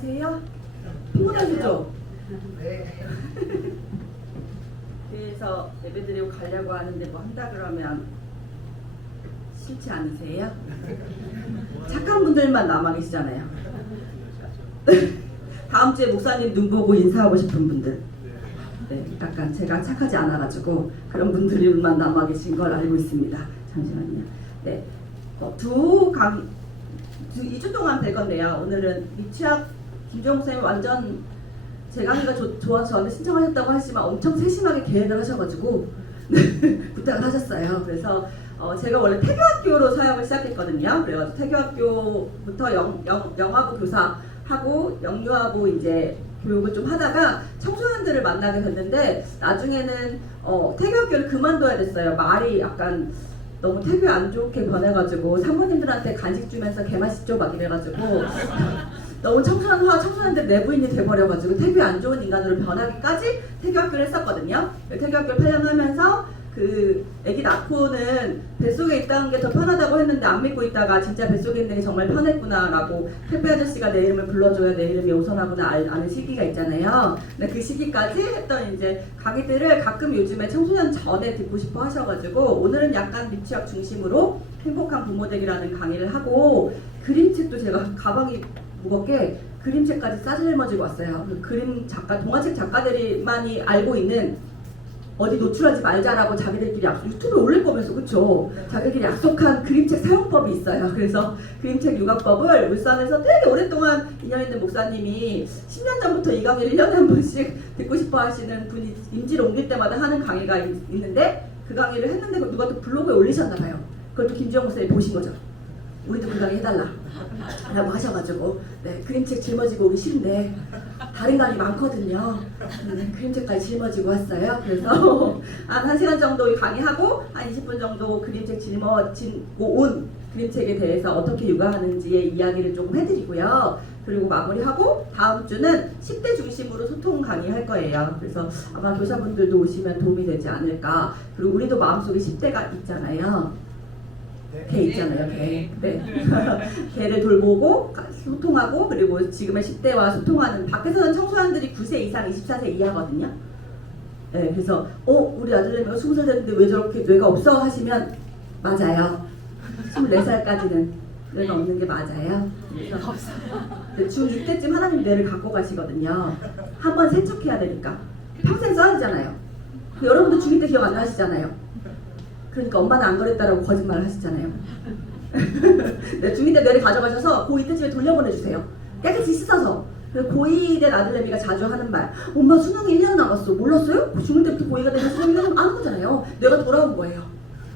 안녕하세요. 피곤하시죠? 네. 그래서 예배 드리고 가려고 하는데 뭐 한다 그러면 싫지 않으세요? 착한 분들만 남아 계시잖아요. 다음 주에 목사님 눈 보고 인사하고 싶은 분들. 네, 약간 제가 착하지 않아가지고 그런 분들만 남아 계신 걸 알고 있습니다. 잠시만요. 네, 2주 동안 될 건데요. 오늘은 미취학 김종욱 선생님 완전 제 강의가 좋아서 저한테 신청하셨다고 하시지만 엄청 세심하게 계획을 하셔가지고 부탁을 하셨어요. 그래서 제가 원래 태교학교로 사역을 시작했거든요. 그래가지고 태교학교부터 영화부 교사하고 영유아부 이제 교육을 좀 하다가 청소년들을 만나게 됐는데 나중에는 태교학교를 그만둬야 됐어요. 말이 약간 너무 태교에 안 좋게 변해가지고 사모님들한테 간식 주면서 개맛있 죠 막 이래가지고 너무 청소년들 내부인이 돼버려가지고 태교에 안 좋은 인간으로 변하기까지 태교학교를 했었거든요. 태교학교를 8년 하면서 그 아기 낳고는 뱃속에 있다는 게 더 편하다고 했는데 안 믿고 있다가 진짜 뱃속에 있는 게 정말 편했구나 라고 택배 아저씨가 내 이름을 불러줘야 내 이름이 우선하구나 아는 시기가 있잖아요. 근데 그 시기까지 했던 이제 강의들을 가끔 요즘에 청소년 전에 듣고 싶어 하셔가지고 오늘은 약간 미취학 중심으로 행복한 부모되기라는 강의를 하고 그림책도 제가 가방이 무겁게 그림책까지 싸질머지고 왔어요. 그 그림 작가, 동화책 작가들만이 알고 있는 어디 노출하지 말자라고 자기들끼리 유튜브에 올릴 거면서 그쵸? 자기들끼리 약속한 그림책 사용법이 있어요. 그래서 그림책 육아법을 울산에서 되게 오랫동안 인연 있는 목사님이 10년 전부터 이 강의를 1년에 한 번씩 듣고 싶어 하시는 분이 임지를 옮길 때마다 하는 강의가 있는데 그 강의를 했는데 누가 또 블로그에 올리셨나 봐요. 그걸 또 김지영 목사님이 보신 거죠. 우리도 그 강의 해달라 라고 하셔가지고 네, 그림책 짊어지고 오기 싫은데 다른 강의 많거든요. 그림책까지 짊어지고 왔어요. 그래서 한 1시간 정도 강의하고 한 20분 정도 그림책 짊어지고 온 그림책에 대해서 어떻게 육아하는지의 이야기를 조금 해드리고요. 그리고 마무리하고 다음 주는 10대 중심으로 소통 강의할 거예요. 그래서 아마 교사분들도 오시면 도움이 되지 않을까. 그리고 우리도 마음속에 10대가 있잖아요. 개 있잖아요, 개. 네. 개를 돌보고 소통하고 그리고 지금의 10대와 소통하는 밖에서는 청소년들이 9세 이상 24세 이하거든요. 네, 그래서 우리 아들내미가 20살 됐는데 왜 저렇게 뇌가 없어 하시면 맞아요. 24살까지는 뇌가 없는 게 맞아요. 그래서 중 6대쯤 하나님 뇌를 갖고 가시거든요. 한번 세척해야 되니까 평생 써야 되잖아요. 여러분도 중2 때 기억 안 나시잖아요. 그러니까 엄마는 안 그랬다라고 거짓말을 하시잖아요. 네, 중2 때 뇌를 가져가셔서 고2 때쯤에 돌려보내주세요. 깨끗이 씻어서. 고2 된 아들내미가 자주 하는 말, 엄마 수능이 1년 남았어. 몰랐어요? 중1 때부터 고2가 되면 수능이 1년 안 거잖아요. 뇌가 돌아온 거예요.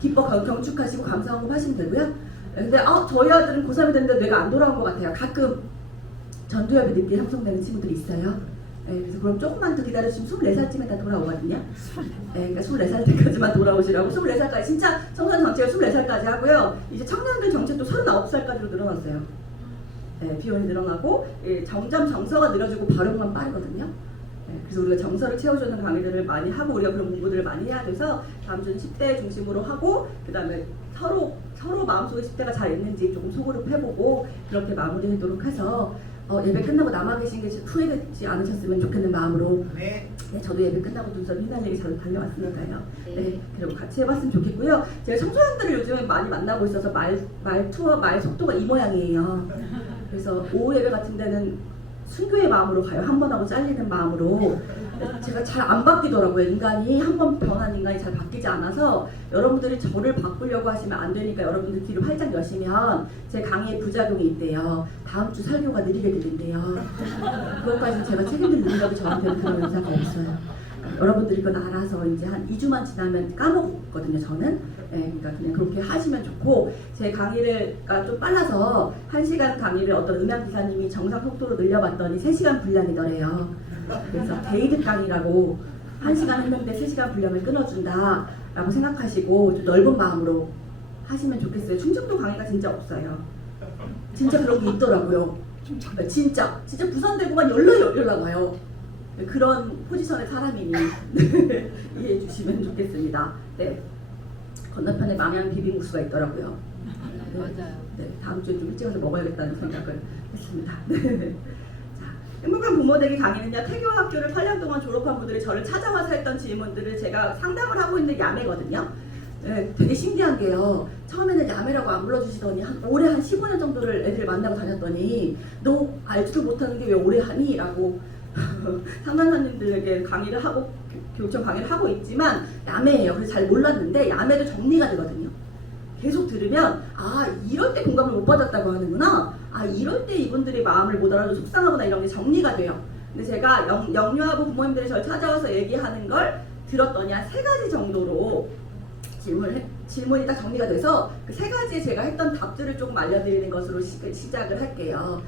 기뻐 경축하시고 감사한 거 하시면 되고요. 근데 저희 아들은 고3이 됐는데 뇌가 안 돌아온 것 같아요. 가끔 전두엽이 늦게 형성되는 친구들이 있어요. 네, 그래서 그럼 조금만 더 기다려주시면 24살쯤에 다 돌아오거든요. 네, 그러니까 24살 때까지만 돌아오시라고. 24살까지 진짜 청소년 정책을 24살까지 하고요. 이제 청년들 정책도 39살까지로 늘어났어요. 네, 비용이 늘어나고 점점 정서가 늘어지고 발음만 빠르거든요. 네, 그래서 우리가 정서를 채워주는 강의들을 많이 하고 우리가 그런 공부들을 많이 해야 돼서 다음 주는 10대 중심으로 하고 그 다음에 서로 마음속에 10대가 잘 있는지 조금 소그룹 해보고 그렇게 마무리하도록 해서 예배 끝나고 남아 계신 게 후회되지 않으셨으면 좋겠는 마음으로 네, 저도 예배 끝나고 눈썹 휘날리게 잘 달려왔으니까요. 네, 그리고 같이 해봤으면 좋겠고요. 제가 청소년들을 요즘에 많이 만나고 있어서 말투와 말 속도가 이 모양이에요. 그래서 오후 예배 같은 데는 순교의 마음으로 가요. 한 번 하고 잘리는 마음으로. 제가 잘 안 바뀌더라고요. 인간이 한 번 변한 인간이 잘 바뀌지 않아서 여러분들이 저를 바꾸려고 하시면 안 되니까 여러분들 귀를 활짝 여시면 제 강의에 부작용이 있대요. 다음 주 설교가 느리게 들린대요. 그것까지는 제가 책임질 능력이 저한테는 그런 의사가 없어요. 여러분들이 그건 알아서 이제 한 2주만 지나면 까먹거든요, 저는. 네, 그러니까 그냥 그렇게 하시면 좋고, 제 강의가 좀 빨라서 1시간 강의를 어떤 음향 기사님이 정상 속도로 늘려봤더니 3시간 분량이더래요. 그래서 데이드 강의라고 1시간 했는데 3시간 분량을 끊어준다 라고 생각하시고 좀 넓은 마음으로 하시면 좋겠어요. 충청도 강의가 진짜 없어요. 진짜 그런 게 있더라고요. 진짜 부산대구만 연락 와요. 그런 포지션의 사람이니 이해해 주시면 좋겠습니다. 네, 건너편에 망향 비빔국수가 있더라고요. 네, 맞아요. 네, 다음 주에 좀 일찍 와서 먹어야겠다는 생각을 했습니다. 네. 자, 행복한 부모 되기 강의는요, 태교 학교를 8년 동안 졸업한 분들이 저를 찾아와서 했던 질문들을 제가 상담을 하고 있는 야매거든요. 네, 되게 신기한 게요. 처음에는 야매라고 안 불러주시더니 올해 한 15년 정도를 애들 만나고 다녔더니 너 알지도 못하는 게 왜 오래 하니? 라고 상담사님들에게 강의를 하고 교육청 강의를 하고 있지만 야매예요. 그래서 잘 몰랐는데 야매도 정리가 되거든요. 계속 들으면 아 이럴 때 공감을 못 받았다고 하는구나. 아 이럴 때 이분들이 마음을 못 알아서 속상하구나 이런 게 정리가 돼요. 근데 제가 영유아부 부모님들이 저를 찾아와서 얘기하는 걸 들었더니 한 3가지 정도로 질문이 딱 정리가 돼서 그 3가지에 제가 했던 답들을 조금 알려드리는 것으로 시작을 할게요.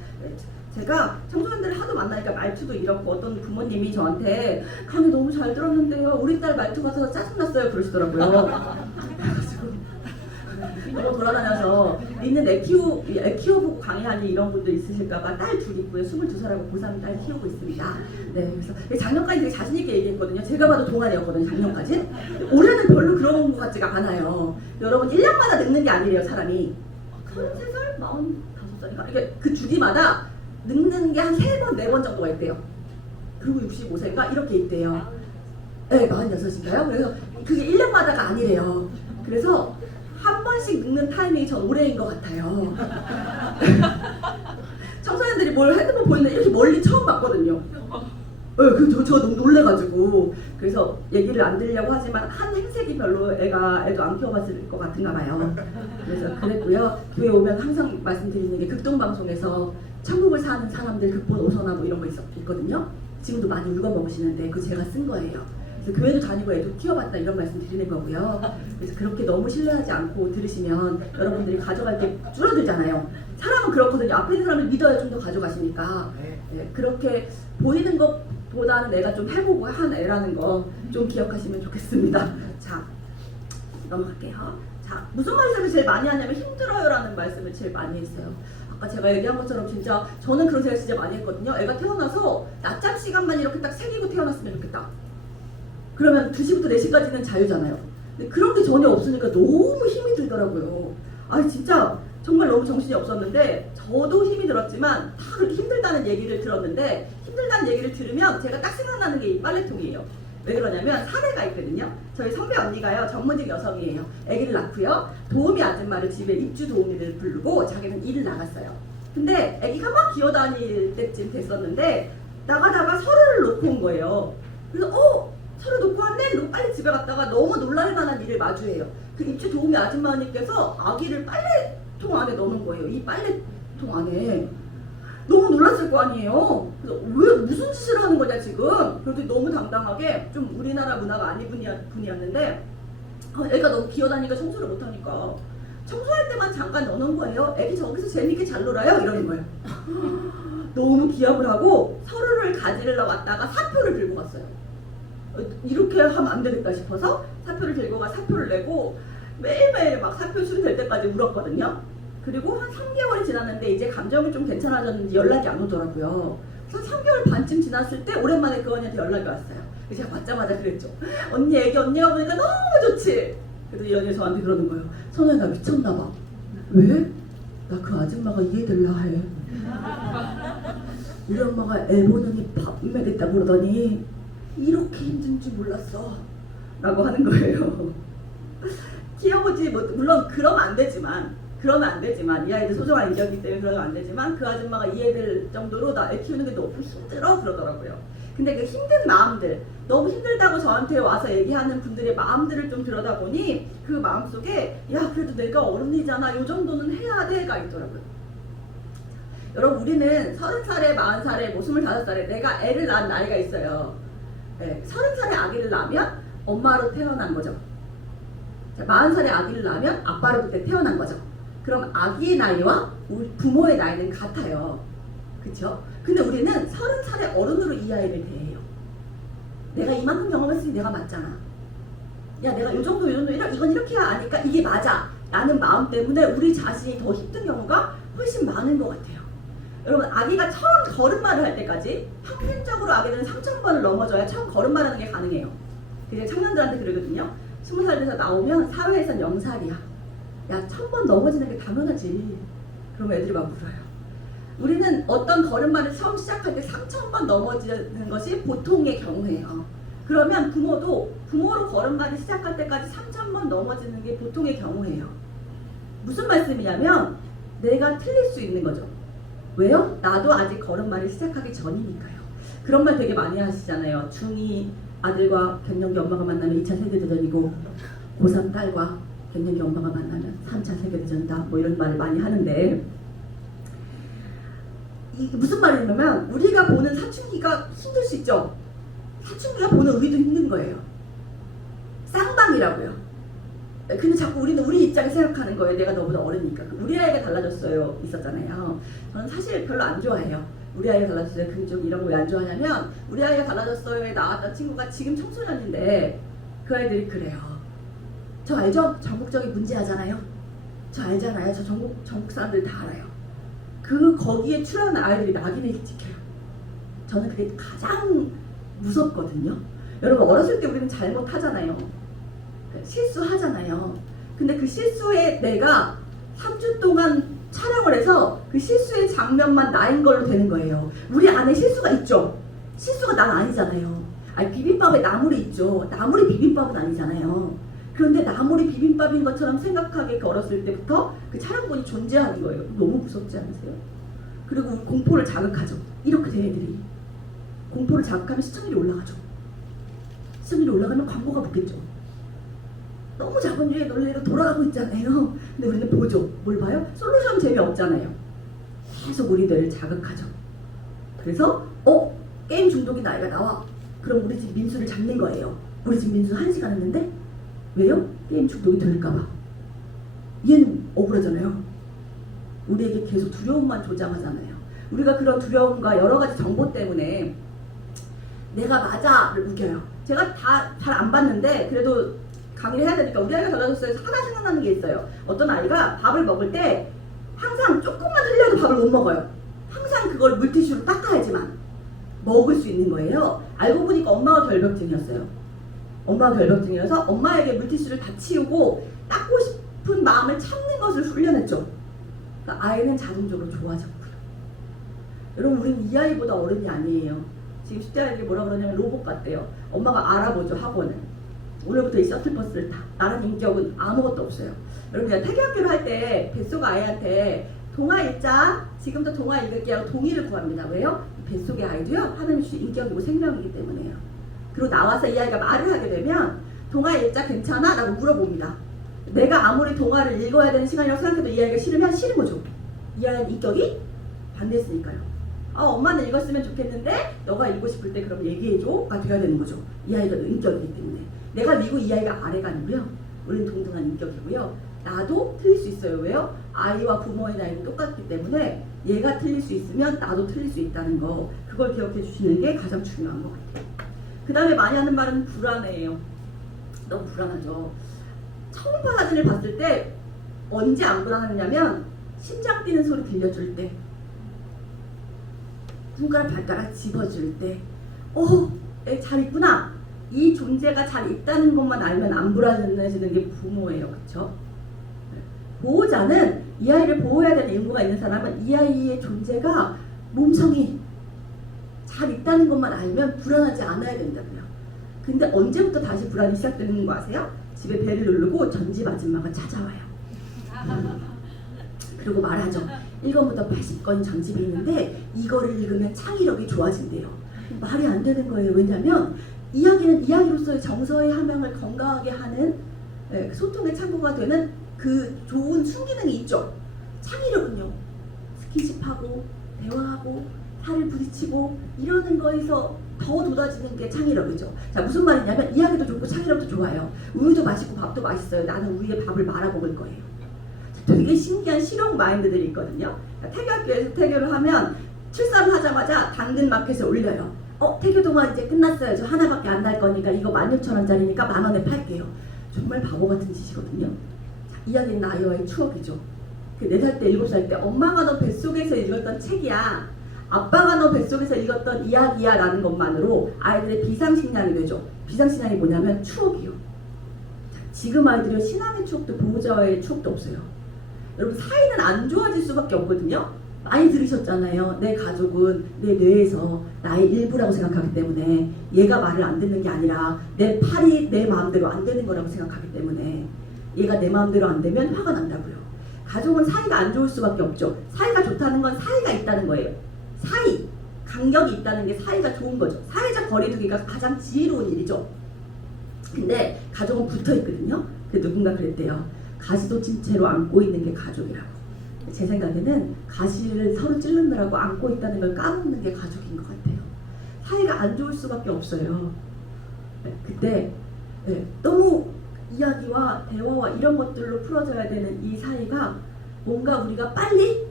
제가 청소년들을 하도 만나니까 말투도 이렇고 어떤 부모님이 저한테 강의 너무 잘 들었는데요. 우리 딸 말투 같아서 짜증났어요. 그러시더라고요. 너무 돌아다녀서 있는 애 키워보고 강의하니 이런 분들 있으실까봐 딸 둘 있고요. 22살하고 고3 딸 키우고 있습니다. 네, 그래서 작년까지 되게 자신있게 얘기했거든요. 제가 봐도 동안이었거든요. 작년까지. 올해는 별로 그런 것 같지가 않아요. 여러분 1년마다 늙는 게 아니래요. 사람이 33살? 45살인가? 이게 그 주기마다 늙는 게 한 3번, 4번 정도가 있대요. 그리고 65세인가? 이렇게 있대요. 네, 46인가요? 그래서 그게 1년마다가 아니래요. 그래서 한 번씩 늙는 타이밍이 전 올해인 것 같아요. 청소년들이 뭘 핸드폰 보이는데 이렇게 멀리 처음 봤거든요. 네, 저 너무 놀래가지고 그래서 얘기를 안 드리려고 하지만 한 행색이 별로 애도 안 키워봤을 것 같은가 봐요. 그래서 그랬고요. 교회 오면 항상 말씀드리는 게 극동방송에서 천국을 사는 사람들 극본 오선하고 이런 거 있거든요. 지금도 많이 울거먹으시는데 그거 제가 쓴 거예요. 그래서 교회도 다니고 애도 키워봤다 이런 말씀 드리는 거고요. 그래서 그렇게 너무 신뢰하지 않고 들으시면 여러분들이 가져갈 게 줄어들잖아요. 사람은 그렇거든요. 앞에 있는 사람을 믿어야 좀 더 가져가시니까. 네, 그렇게 보이는 것보다는 내가 좀 해보고 한 애라는 거 좀 기억하시면 좋겠습니다. 자, 넘어갈게요. 자, 무슨 말씀을 제일 많이 하냐면 힘들어요라는 말씀을 제일 많이 했어요. 아까 제가 얘기한 것처럼 진짜 저는 그런 생각 진짜 많이 했거든요. 애가 태어나서 낮잠 시간만 이렇게 딱 새기고 태어났으면 좋겠다. 그러면 2시부터 4시까지는 자유잖아요. 근데 그런 게 전혀 없으니까 너무 힘이 들더라고요. 아 진짜 정말 너무 정신이 없었는데 저도 힘이 들었지만 다 그렇게 힘들다는 얘기를 들었는데 힘들다는 얘기를 들으면 제가 딱 생각나는 게 이 빨래통이에요. 왜 그러냐면 사례가 있거든요. 저희 선배 언니가요. 전문직 여성이에요. 아기를 낳고요. 도우미 아줌마를 집에 입주 도우미를 부르고 자기는 일을 나갔어요. 근데 아기가 막 기어다닐 때쯤 됐었는데 나가다가 서류를 놓고 온 거예요. 그래서 서류 놓고 왔네? 이러고 빨리 집에 갔다가 너무 놀랄 만한 일을 마주해요. 그 입주 도우미 아줌마님께서 아기를 빨래통 안에 넣는 거예요. 이 빨래통 안에. 너무 놀랐을 거 아니에요. 그래서 왜 무슨 짓을 하는 거냐 지금. 그래도 너무 당당하게 좀 우리나라 문화가 아닌 분이었는데 애가 너무 기어다니니까 청소를 못하니까 청소할 때만 잠깐 넣는 거예요. 애기 저기서 재밌게 잘 놀아요? 이러는 거예요. 너무 기합을 하고 서류를 가지러 왔다가 사표를 들고 갔어요. 이렇게 하면 안 되겠다 싶어서 사표를 들고 가 사표를 내고 매일매일 막 사표 수리될 때까지 울었거든요. 그리고 한 3개월이 지났는데 이제 감정이 좀 괜찮아졌는지 연락이 안 오더라고요. 그래서 3개월 반쯤 지났을 때 오랜만에 그 언니한테 연락이 왔어요. 그래서 제가 받자마자 그랬죠. 언니 애기 언니가 보니까 너무 좋지. 그래서 이 언니가 저한테 그러는 거예요. 선우야 나 미쳤나 봐. 왜? 나 그 아줌마가 이해될라 해. 우리 엄마가 애 보느니 밥 먹겠다 그러더니 이렇게 힘든 줄 몰랐어 라고 하는 거예요. 키워보지 물론 그러면 안 되지만 이 아이들 소중한 인격이기 때문에 그러면 안 되지만 그 아줌마가 이해될 정도로 나 애 키우는 게 너무 힘들어 그러더라고요. 근데 그 힘든 마음들 너무 힘들다고 저한테 와서 얘기하는 분들의 마음들을 좀 들여다보니 그 마음속에 야 그래도 내가 어른이잖아 요 정도는 해야 돼가 있더라고요. 여러분 우리는 30살에 40살에 뭐 25살에 내가 애를 낳은 나이가 있어요. 네, 30살에 아기를 낳으면 엄마로 태어난 거죠. 40살에 아기를 낳으면 아빠로 그때 태어난 거죠. 그럼 아기의 나이와 우리 부모의 나이는 같아요. 그쵸? 근데 우리는 30살의 어른으로 이 아이를 대해요. 내가 이만큼 경험했으니 내가 맞잖아. 야 내가 이 정도 이건 이렇게 해야 아니까 이게 맞아 라는 마음 때문에 우리 자신이 더 힘든 경우가 훨씬 많은 것 같아요. 여러분 아기가 처음 걸음마를 할 때까지 평균적으로 아기들은 3,000번을 넘어져야 처음 걸음마라는 게 가능해요. 그게 청년들한테 그러거든요. 20살 돼서 나오면 사회에선 0살이야. 야 1,000번 넘어지는 게 당연하지. 그러면 애들이 막 울어요. 우리는 어떤 걸음마를 처음 시작할 때 3,000번 넘어지는 것이 보통의 경우예요. 그러면 부모도 부모로 걸음마를 시작할 때까지 3,000번 넘어지는 게 보통의 경우예요. 무슨 말씀이냐면 내가 틀릴 수 있는 거죠. 왜요? 나도 아직 걸음마를 시작하기 전이니까요. 그런 말 되게 많이 하시잖아요. 중2 아들과 갱년기 엄마가 만나면 2차 세계대전이고 고3 딸과 갱년기 엄마가 만나면 3차 세계대전이다. 뭐 이런 말을 많이 하는데 이게 무슨 말이냐면 우리가 보는 사춘기가 힘들 수 있죠. 사춘기가 보는 우리도 힘든 거예요. 쌍방이라고요. 근데 자꾸 우리는 우리 입장에 생각하는 거예요. 내가 너보다 어리니까. 우리 아이가 달라졌어요 있었잖아요. 저는 사실 별로 안 좋아해요. 우리 아이가 달라졌어요. 그쪽 이런 거 왜 안 좋아하냐면 우리 아이가 달라졌어요에 나왔던 친구가 지금 청소년인데 그 아이들이 그래요. 저 알죠? 전국적인 문제하잖아요. 저 알잖아요. 저 전국 사람들 다 알아요. 거기에 출연하는 아이들이 낙인을 찍혀요. 저는 그게 가장 무섭거든요. 여러분 어렸을 때 우리는 잘못하잖아요. 실수하잖아요. 근데 그 실수에 내가 3주 동안 촬영을 해서 그 실수의 장면만 나인 걸로 되는 거예요. 우리 안에 실수가 있죠. 실수가 난 아니잖아요. 아니 비빔밥에 나물이 있죠. 나물이 비빔밥은 아니잖아요. 그런데 나물이 비빔밥인 것처럼 생각하게 어렸을 때부터 그 촬영본이 존재하는 거예요. 너무 무섭지 않으세요? 그리고 공포를 자극하죠. 이렇게 된 애들이 공포를 자극하면 시청률이 올라가죠. 시청률이 올라가면 광고가 붙겠죠. 너무 자본주의 논리로 돌아가고 있잖아요. 근데 우리는 보죠. 뭘 봐요? 솔루션 재미없잖아요. 계속 우리들을 자극하죠. 그래서 게임 중독인 아이가 나와. 그럼 우리 집 민수를 잡는 거예요. 우리 집 민수 1시간 했는데 왜요? 게임 중독이 될까봐. 얘는 억울하잖아요. 우리에게 계속 두려움만 조장하잖아요. 우리가 그런 두려움과 여러 가지 정보 때문에 내가 맞아를 우겨요. 제가 다 잘 안 봤는데 그래도 강의를 해야 되니까 우리 아이가 달라졌어요. 하나 생각나는 게 있어요. 어떤 아이가 밥을 먹을 때 항상 조금만 흘려도 밥을 못 먹어요. 항상 그걸 물티슈로 닦아야지만 먹을 수 있는 거예요. 알고 보니까 엄마가 결벽증이었어요. 엄마가 결벽증이어서 엄마에게 물티슈를 다 치우고 닦고 싶은 마음을 참는 것을 훈련했죠. 그러니까 아이는 자동적으로 좋아졌고요. 여러분 우리는 이 아이보다 어른이 아니에요. 지금 10대 아이들이 뭐라 그러냐면 로봇 같대요. 엄마가 알아보죠. 학원을. 오늘부터 이 셔틀버스를 타. 나란 인격은 아무것도 없어요. 여러분 제가 태교학교를 할 때 뱃속 아이한테 동화 읽자. 지금부터 동화 읽을게 하고 동의를 구합니다. 왜요? 뱃속의 아이도요. 하나님 주신 인격이고 생명이기 때문에요. 그리고 나와서 이 아이가 말을 하게 되면 동화 읽자 괜찮아? 라고 물어봅니다. 내가 아무리 동화를 읽어야 되는 시간이라고 생각해도 이 아이가 싫으면 싫은 거죠. 이 아이는 인격이 반대했으니까요. 엄마는 읽었으면 좋겠는데 너가 읽고 싶을 때 그럼 얘기해줘가 돼야 되는 거죠. 이 아이가 인격이기 때문에. 내가 위고 이 아이가 아래가 아니고요. 우리는 동등한 인격이고요. 나도 틀릴 수 있어요. 왜요? 아이와 부모의 나이는 똑같기 때문에 얘가 틀릴 수 있으면 나도 틀릴 수 있다는 거. 그걸 기억해 주시는 게 가장 중요한 것 같아요. 그 다음에 많이 하는 말은 불안해요. 너무 불안하죠. 초음파 사진을 봤을 때 언제 안 불안하냐면 심장 뛰는 소리 들려줄 때, 손가락 발가락 집어줄 때, 애 잘 있구나. 이 존재가 잘 있다는 것만 알면 안 불안해지는 게 부모예요. 그렇죠? 보호자는 이 아이를 보호해야 되는 의무가 있는 사람은 이 아이의 존재가 몸성이 잘 있다는 것만 알면 불안하지 않아야 된다고요. 근데 언제부터 다시 불안이 시작되는 거 아세요? 집에 벨을 누르고 전집 아줌마가 찾아와요. 그리고 말하죠. 1권부터 80권 전집이 있는데 이거를 읽으면 창의력이 좋아진대요. 말이 안 되는 거예요. 왜냐하면 이야기는 이야기로서의 정서의 함양을 건강하게 하는 소통의 창구가 되는 그 좋은 순기능이 있죠. 창의력은요. 스킨십하고 대화하고 살을 부딪히고 이러는 거에서 더 돋아지는 게 창의력이죠. 자, 무슨 말이냐면 이야기도 좋고 창의력도 좋아요. 우유도 맛있고 밥도 맛있어요. 나는 우유에 밥을 말아 먹을 거예요. 자, 되게 신기한 실용 마인드들이 있거든요. 태교학교에서 태교를 하면 출산을 하자마자 당근마켓에 올려요. 태교 동안 이제 끝났어요. 저 하나밖에 안 날 거니까 이거 16,000원짜리니까 10,000원에 팔게요. 정말 바보 같은 짓이거든요. 자, 이야기는 아이와의 추억이죠. 그 4살 때, 7살 때 엄마가 너 뱃속에서 읽었던 책이야. 아빠가 너 뱃속에서 읽었던 이야기야 라는 것만으로 아이들의 비상식량이 되죠. 비상식량이 뭐냐면 추억이요. 자, 지금 아이들은 신앙의 추억도 보호자의 추억도 없어요. 여러분 사이는 안 좋아질 수밖에 없거든요. 많이 들으셨잖아요. 내 가족은 내 뇌에서 나의 일부라고 생각하기 때문에 얘가 말을 안 듣는 게 아니라 내 팔이 내 마음대로 안 되는 거라고 생각하기 때문에 얘가 내 마음대로 안 되면 화가 난다고요. 가족은 사이가 안 좋을 수밖에 없죠. 사이가 좋다는 건 사이가 있다는 거예요. 사이, 간격이 있다는 게 사이가 좋은 거죠. 사회적 거리두기가 가장 지혜로운 일이죠. 근데 가족은 붙어 있거든요. 그 누군가 그랬대요. 가시도 침체로 안고 있는 게 가족이라고. 제 생각에는 가시를 서로 찌르느라고 안고 있다는 걸 까먹는 게 가족인 것 같아요. 사이가 안 좋을 수밖에 없어요. 그때 너무 이야기와 대화와 이런 것들로 풀어져야 되는 이 사이가 뭔가 우리가 빨리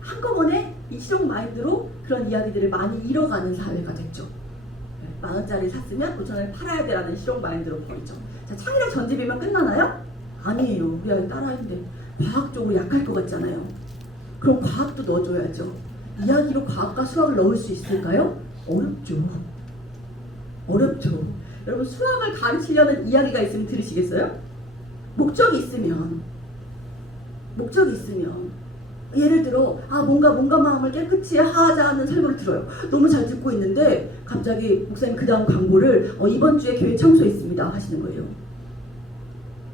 한꺼번에 이 실용 마인드로 그런 이야기들을 많이 잃어가는 사회가 됐죠. 10,000원짜리 샀으면 5,000원을 팔아야 돼라는 실용 마인드로 버리죠. 자, 창의력 전집이면 끝나나요? 아니에요. 우리 아이 따라하는데 과학적으로 약할 것 같잖아요. 그럼 과학도 넣어줘야죠. 이야기로 과학과 수학을 넣을 수 있을까요? 어렵죠. 어렵죠. 여러분 수학을 가르치려는 이야기가 있으면 들으시겠어요? 목적이 있으면 예를 들어 뭔가 마음을 깨끗이 하자는 설교를 들어요. 너무 잘 듣고 있는데 갑자기 목사님 그 다음 광고를 이번 주에 교회 청소 있습니다 하시는 거예요.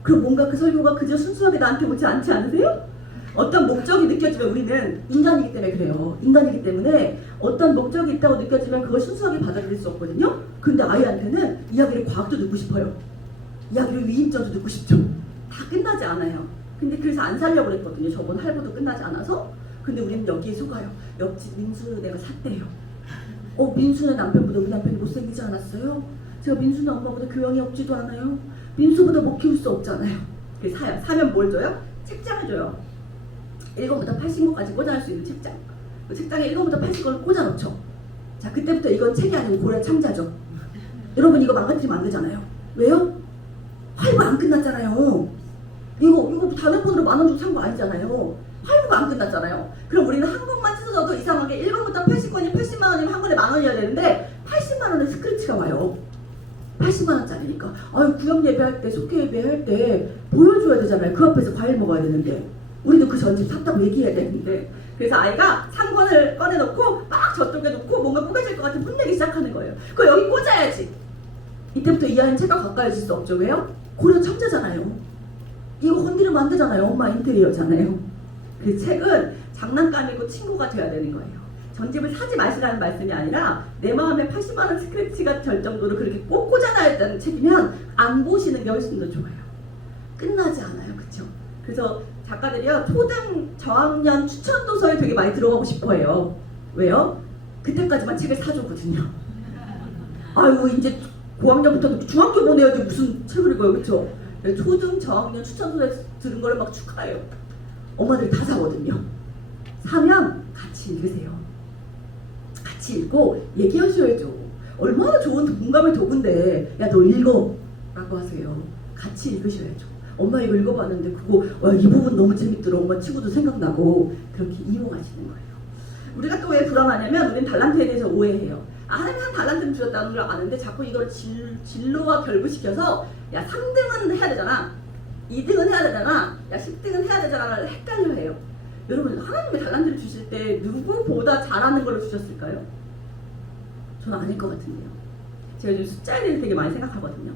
그럼 뭔가 그 설교가 그저 순수하게 나한테 오지 않지 않으세요? 어떤 목적이 느껴지면 우리는 인간이기 때문에 그래요. 인간이기 때문에 어떤 목적이 있다고 느껴지면 그걸 순수하게 받아들일 수 없거든요. 근데 아이한테는 이야기를 과학도 듣고 싶어요. 이야기를 위인전도 듣고 싶죠. 다 끝나지 않아요. 근데 그래서 안 살려고 그랬거든요. 저번 할부도 끝나지 않아서. 근데 우리는 여기에 속아요. 옆집 민수는 내가 샀대요. 민수는 남편보다 우리 남편이 못생기지 않았어요? 제가 민수는 엄마보다 교양이 없지도 않아요. 민수보다 못 키울 수 없잖아요. 그래서 사요. 사면 뭘 줘요? 책장을 줘요. 1권부터 80권까지 꽂아놓을 수 있는 책장. 그 책장에 1권부터 80권을 꽂아놓죠. 자, 그때부터 이건 책이 아니고 고려 창자죠. 여러분 이거 망가뜨리면 안 되잖아요. 왜요? 할부 안 끝났잖아요. 이거 다른 분으로 10,000원 주고 산 거 아니잖아요. 할부가 안 끝났잖아요. 그럼 우리는 한 권만 찢어져도 이상하게 1권부터 80권이 80만 원이면 한 권에 10,000원이어야 되는데 80만 원의 스크래치가 와요. 80만 원짜리니까. 구역 예배할 때, 속회 예배할 때 보여줘야 되잖아요. 그 앞에서 과일 먹어야 되는데. 우리도 그 전집 샀다고 얘기해야 되는데. 그래서 아이가 상권을 꺼내놓고 막 저쪽에 놓고 뭔가 꾸겨질 것 같은 혼내기 시작하는 거예요. 그거 여기 꽂아야지. 이때부터 이 아이는 책과 가까이질 수 없죠. 왜요? 고려 청자잖아요. 이거 건드리면 안 되잖아요. 엄마 인테리어잖아요. 그 책은 장난감이고 친구가 돼야 되는 거예요. 전집을 사지 마시라는 말씀이 아니라 내 마음에 80만 원 스크래치가 될 정도로 그렇게 꼭 꽂아놔야 되는 책이면 안 보시는 게 훨씬 더 좋아요. 끝나지 않아요. 그쵸? 그래서 작가들이요. 초등 저학년 추천 도서에 되게 많이 들어가고 싶어 해요. 왜요? 그때까지만 책을 사주거든요. 아이고 이제 고학년부터 중학교 보내야지 무슨 책을 읽어요. 그쵸? 초등 저학년 추천 도서에 들은 거를 막 축하해요. 엄마들이 다 사거든요. 사면 같이 읽으세요. 같이 읽고 얘기하셔야죠. 얼마나 좋은 공감의 도구인데 야 너 읽어 라고 하세요. 같이 읽으셔야죠. 엄마 이거 읽어봤는데 그거 이 부분 너무 재밌더라. 엄마 친구도 생각나고 그렇게 이용하시는 거예요. 우리가 또 왜 불안하냐면 우리는 달란트에 대해서 오해해요. 하나님 한 달란트를 주셨다는 걸 아는데 자꾸 이걸 진로와 결부시켜서 야 3등은 해야 되잖아. 2등은 해야 되잖아. 야 10등은 해야 되잖아를 헷갈려해요. 여러분 하나님의 달란트를 주실 때 누구보다 잘하는 걸 주셨을까요? 저는 아닐 것 같은데요. 제가 요즘 숫자에 대해서 되게 많이 생각하거든요.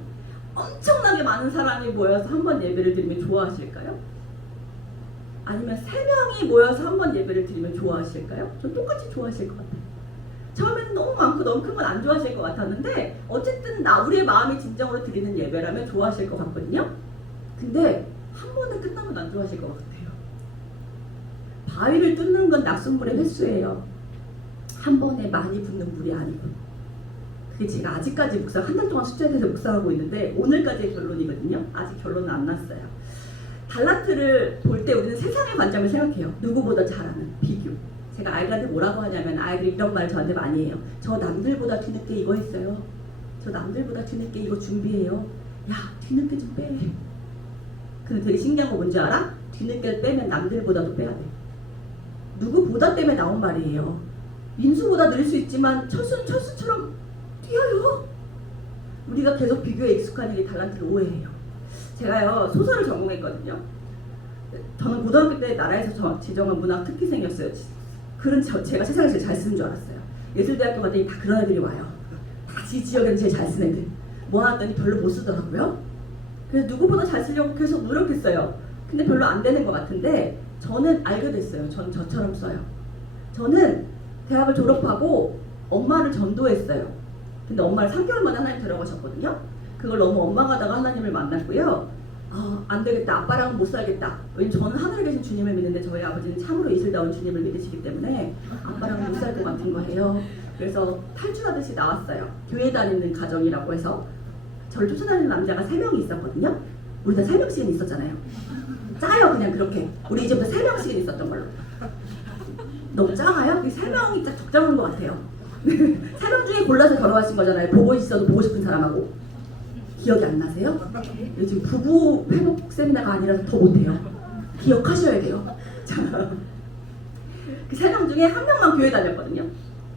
엄청나게 많은 사람이 모여서 한 번 예배를 드리면 좋아하실까요? 아니면 3명이 모여서 한 번 예배를 드리면 좋아하실까요? 전 똑같이 좋아하실 것 같아요. 처음에는 너무 많고 너무 큰 건 안 좋아하실 것 같았는데 어쨌든 우리의 마음이 진정으로 드리는 예배라면 좋아하실 것 같거든요. 근데 한 번에 끝나면 안 좋아하실 것 같아요. 바위를 뚫는 건 낙순불의 횟수예요. 한 번에 많이 붙는 물이 아니고. 그게 제가 아직까지 한 달 동안 숫자에 대해서 묵상하고 있는데 오늘까지의 결론이거든요. 아직 결론은 안 났어요. 달란트를 볼 때 우리는 세상의 관점을 생각해요. 누구보다 잘하는 비교. 제가 아이들한테 뭐라고 하냐면 아이들이 이런 말 저한테 많이 해요. 저 남들보다 뒤늦게 이거 했어요. 저 남들보다 뒤늦게 이거 준비해요. 야 뒤늦게 좀 빼. 근데 되게 신기한 거 뭔지 알아? 뒤늦게 빼면 남들보다도 빼야 돼. 누구보다 때문에 나온 말이에요. 민수보다 느릴 수 있지만 철수는 철수처럼 뛰어요. 우리가 계속 비교에 익숙한 일이 달란트를 오해해요. 제가요 소설을 전공했거든요. 저는 고등학교 때 나라에서 지정한 문학 특기생이었어요. 글은 제가 세상에 제일 잘 쓰는 줄 알았어요. 예술대학교 갔더니 다 그런 애들이 와요. 다 지역에는 제일 잘 쓰는 애들. 모아놨더니 별로 못 쓰더라고요. 그래서 누구보다 잘 쓰려고 계속 노력했어요. 근데 별로 안 되는 것 같은데 저는 알게 됐어요. 저는 저처럼 써요. 저는 대학을 졸업하고 엄마를 전도했어요. 근데 엄마를 3개월 만에 하나님 데려가셨거든요. 그걸 너무 원망하다가 하나님을 만났고요. 안 되겠다. 아빠랑은 못 살겠다. 왜냐면 저는 하늘에 계신 주님을 믿는데 저희 아버지는 참으로 이슬다운 주님을 믿으시기 때문에 아빠랑은 못 살 것 같은 거예요. 그래서 탈출하듯이 나왔어요. 교회 다니는 가정이라고 해서 저를 쫓아다니는 남자가 3명이 있었거든요. 우리 다 3명씩은 있었잖아요. 짜요 그냥 그렇게. 우리 이제부터 3명씩은 있었던 걸로. 너무 작아요? 3명이 딱 적당한 것 같아요. 3명 중에 골라서 결혼하신 거잖아요. 보고 있어도 보고 싶은 사람하고. 기억이 안 나세요? 요즘 부부 회복 세미나가 아니라서 더 못해요. 기억하셔야 돼요. 자, 그 3명 중에 1명만 교회 다녔거든요.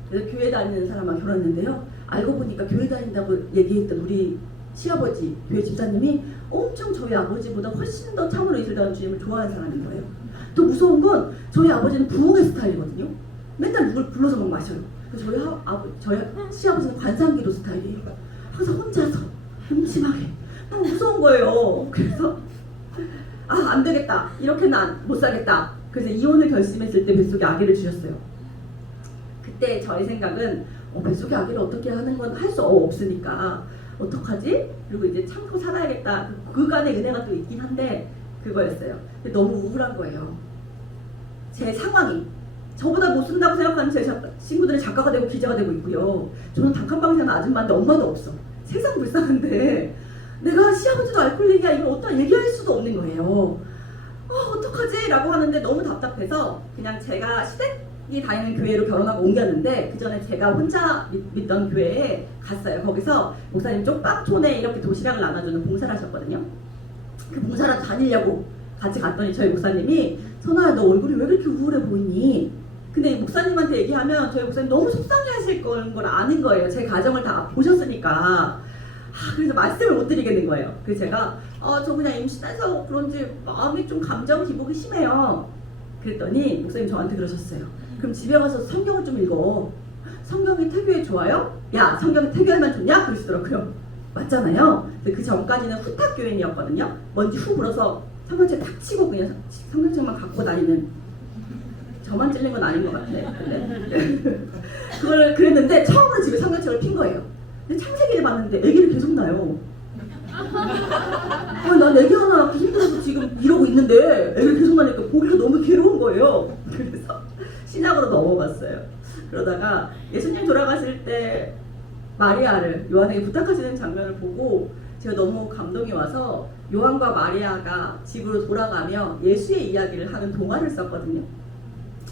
그래서 교회 다니는 사람과 결혼했는데요. 알고 보니까 교회 다닌다고 얘기했던 우리 시아버지, 교회 집사님이 엄청 저희 아버지보다 훨씬 더 참으로 이슬다운 주님을 좋아하는 사람인 거예요. 또 무서운 건 저희 아버지는 부흥의 스타일이거든요. 맨날 누굴 불러서 막 마셔요. 그래서 저희 시아버지는 관상기도 스타일이에요. 항상 혼자서 음침하게 너무 무서운 거예요. 그래서 안 되겠다. 이렇게는 못 살겠다. 그래서 이혼을 결심했을 때 뱃속에 아기를 주셨어요. 그때 저의 생각은 뱃속에 아기를 어떻게 하는 건 할 수 없으니까 어떡하지? 그리고 이제 참고 살아야겠다. 그간의 은혜가 또 있긴 한데 그거였어요. 근데 너무 우울한 거예요. 제 상황이 저보다 못 쓴다고 생각하는 제 친구들이 작가가 되고 기자가 되고 있고요. 저는 단칸방에 사는 아줌마인데 엄마도 없어. 세상 불쌍한데 내가 시아버지도 알코올릭이야 이걸 어디다 얘기할 수도 없는 거예요. 어떡하지? 라고 하는데 너무 답답해서 그냥 제가 시댁이 다니는 교회로 결혼하고 옮겼는데 그 전에 제가 혼자 믿던 교회에 갔어요. 거기서 목사님 쪽방촌에 이렇게 도시락을 나눠주는 봉사를 하셨거든요. 그 봉사를 다니려고 같이 갔더니 저희 목사님이 선아야 너 얼굴이 왜 그렇게 우울해 보이니? 근데 목사님한테 얘기하면 저희 목사님 너무 속상해하실 걸 아는 거예요. 제 가정을 다 보셨으니까. 그래서 말씀을 못 드리겠는 거예요. 그래서 제가 저 그냥 임신해서 그런지 마음이 좀 감정 기복이 심해요. 그랬더니 목사님 저한테 그러셨어요. 그럼 집에 가서 성경을 좀 읽어. 성경이 태교에 좋아요? 야 성경이 태교에만 좋냐? 그러시더라고요. 맞잖아요. 근데 그 전까지는 후탁교인이었거든요. 먼지 후 불어서 성경책 탁 치고 그냥 성경책만 갖고 다니는 저만 찔린 건 아닌 것 같아. 그걸 그랬는데 처음으로 집에 성경책을 핀 거예요. 근데 창세기를 봤는데 애기를 계속 낳아요. 난 애기 하나 낳기 힘들어서 지금 이러고 있는데 애기를 계속 낳으니까 보기가 너무 괴로운 거예요. 그래서 신약으로 넘어갔어요. 그러다가 예수님 돌아가실 때 마리아를 요한에게 부탁하시는 장면을 보고 제가 너무 감동이 와서 요한과 마리아가 집으로 돌아가며 예수의 이야기를 하는 동화를 썼거든요.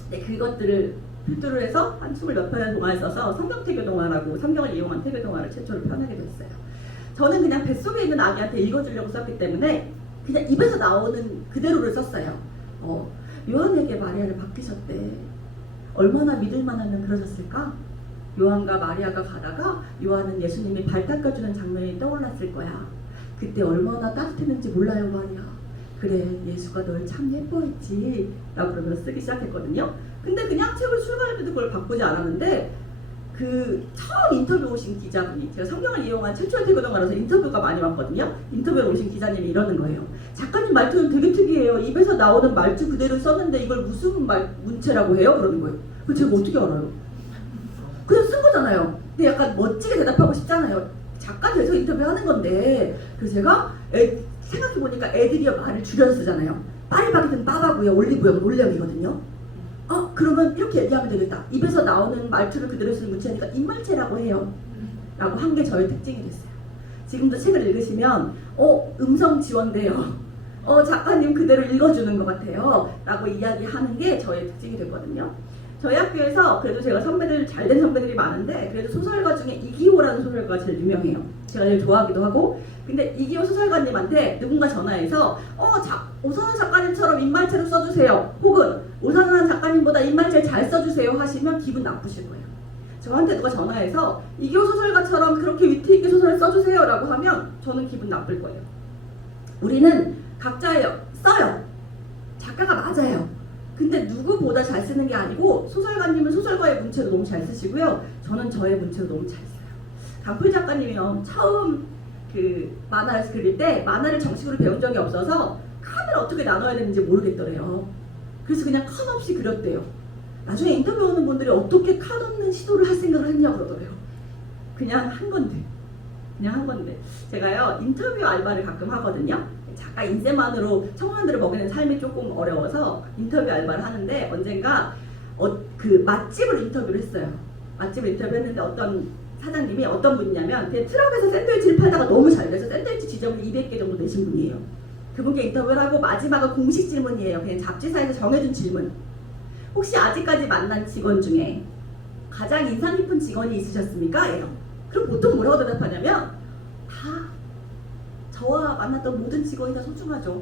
근데 그것들을 필두로 해서 한 20몇 편의 동화를 써서 성경태교 동화라고 성경을 이용한 태교 동화를 최초로 표현하게 됐어요. 저는 그냥 뱃속에 있는 아기한테 읽어주려고 썼기 때문에 그냥 입에서 나오는 그대로를 썼어요. 요한에게 마리아를 맡기셨대. 얼마나 믿을만하면 그러셨을까? 요한과 마리아가 가다가 요한은 예수님이 발 닦아주는 장면이 떠올랐을 거야. 그때 얼마나 따뜻했는지 몰라요 마리아. 그래 예수가 널 참 예뻐했지 라고 그러면서 쓰기 시작했거든요. 근데 그냥 책을 출간할 때도 그걸 바꾸지 않았는데 그 처음 인터뷰 오신 기자분이 제가 성경을 이용한 최초의 태교동화라서 인터뷰가 많이 왔거든요. 인터뷰에 오신 기자님이 이러는 거예요. 작가님 말투는 되게 특이해요. 입에서 나오는 말투 그대로 썼는데 이걸 무슨 문체라고 해요? 그러는 거예요. 그 제가 어떻게 알아요? 그냥 쓴 거잖아요. 근데 약간 멋지게 대답하고 싶잖아요. 작가 돼서 인터뷰하는 건데 그래서 제가 생각해보니까 애들이 말을 줄여서 쓰잖아요. 파리바게트는 빠바고요. 올리브영 올령이거든요. 그러면 이렇게 얘기하면 되겠다. 입에서 나오는 말투를 그대로 쓰는 문체니까 입말체라고 해요. 라고 한 게 저의 특징이 됐어요. 지금도 책을 읽으시면 음성 지원돼요. 작가님 그대로 읽어주는 것 같아요. 라고 이야기하는 게 저의 특징이 됐거든요. 저희 학교에서 그래도 제가 선배들 잘된 선배들이 많은데 그래도 소설가 중에 이기호라는 소설가가 제일 유명해요. 제가 제일 좋아하기도 하고. 근데 이기호 소설가님한테 누군가 전화해서 오선원 작가님처럼 입말체로 써주세요. 혹은 오선원 작가님보다 입말체 잘 써주세요 하시면 기분 나쁘실 거예요. 저한테 누가 전화해서 이기호 소설가처럼 그렇게 위트 있게 소설을 써주세요 라고 하면 저는 기분 나쁠 거예요. 우리는 각자예요. 써요. 작가가 맞아요. 근데 누구보다 잘 쓰는 게 아니고 소설가님은 소설가의 문체도 너무 잘 쓰시고요. 저는 저의 문체도 너무 잘 써요. 강풀 작가님이요. 처음 그 만화를 그릴 때 만화를 정식으로 배운 적이 없어서 칸을 어떻게 나눠야 되는지 모르겠더래요. 그래서 그냥 칸 없이 그렸대요. 나중에 인터뷰 오는 분들이 어떻게 칸 없는 시도를 할 생각을 했냐고 그러더래요. 그냥 한 건데. 그냥 한 건데. 제가요 인터뷰 알바를 가끔 하거든요. 작가 인쇄만으로 청년들을 먹이는 삶이 조금 어려워서 인터뷰 알바를 하는데 언젠가 그 맛집을 인터뷰를 했어요. 맛집을 인터뷰했는데 어떤 사장님이 어떤 분이냐면 그냥 트럭에서 샌드위치를 팔다가 너무 잘 돼서 샌드위치 지점을 200개 정도 내신 분이에요. 그분께 인터뷰를 하고 마지막은 공식 질문이에요. 그냥 잡지사에서 정해준 질문. 혹시 아직까지 만난 직원 중에 가장 인상 깊은 직원이 있으셨습니까? 이런. 그럼 보통 뭐라고 대답하냐면 다 저와 만났던 모든 직원이 다 소중하죠.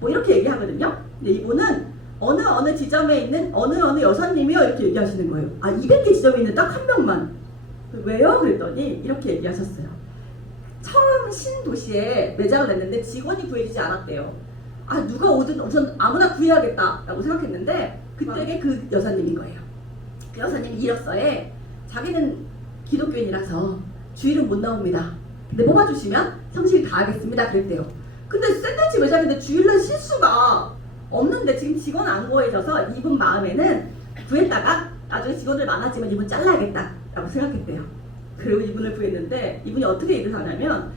뭐 이렇게 얘기하거든요. 근데 이분은 어느 지점에 있는 어느 여사님이요 이렇게 얘기하시는 거예요. 아 200개 지점에 있는 딱 한 명만. 왜요? 그랬더니 이렇게 얘기하셨어요. 처음 신도시에 매장을 냈는데 직원이 구해지지 않았대요. 아 누가 오든 우선 아무나 구해야겠다라고 생각했는데 그때 그 여사님인 거예요. 그 여사님이 이력서에 자기는 기독교인이라서 주일은 못 나옵니다. 근데 뽑아주시면 성실 다하겠습니다. 그랬대요. 근데 샌드위치 매장인데 주일날 실수가 없는데 지금 직원 안 구해져서 이분 마음에는 구했다가 나중에 직원들 많아지면 이분 잘라야겠다라고 생각했대요. 그리고 이분을 구했는데 이분이 어떻게 일을 하냐면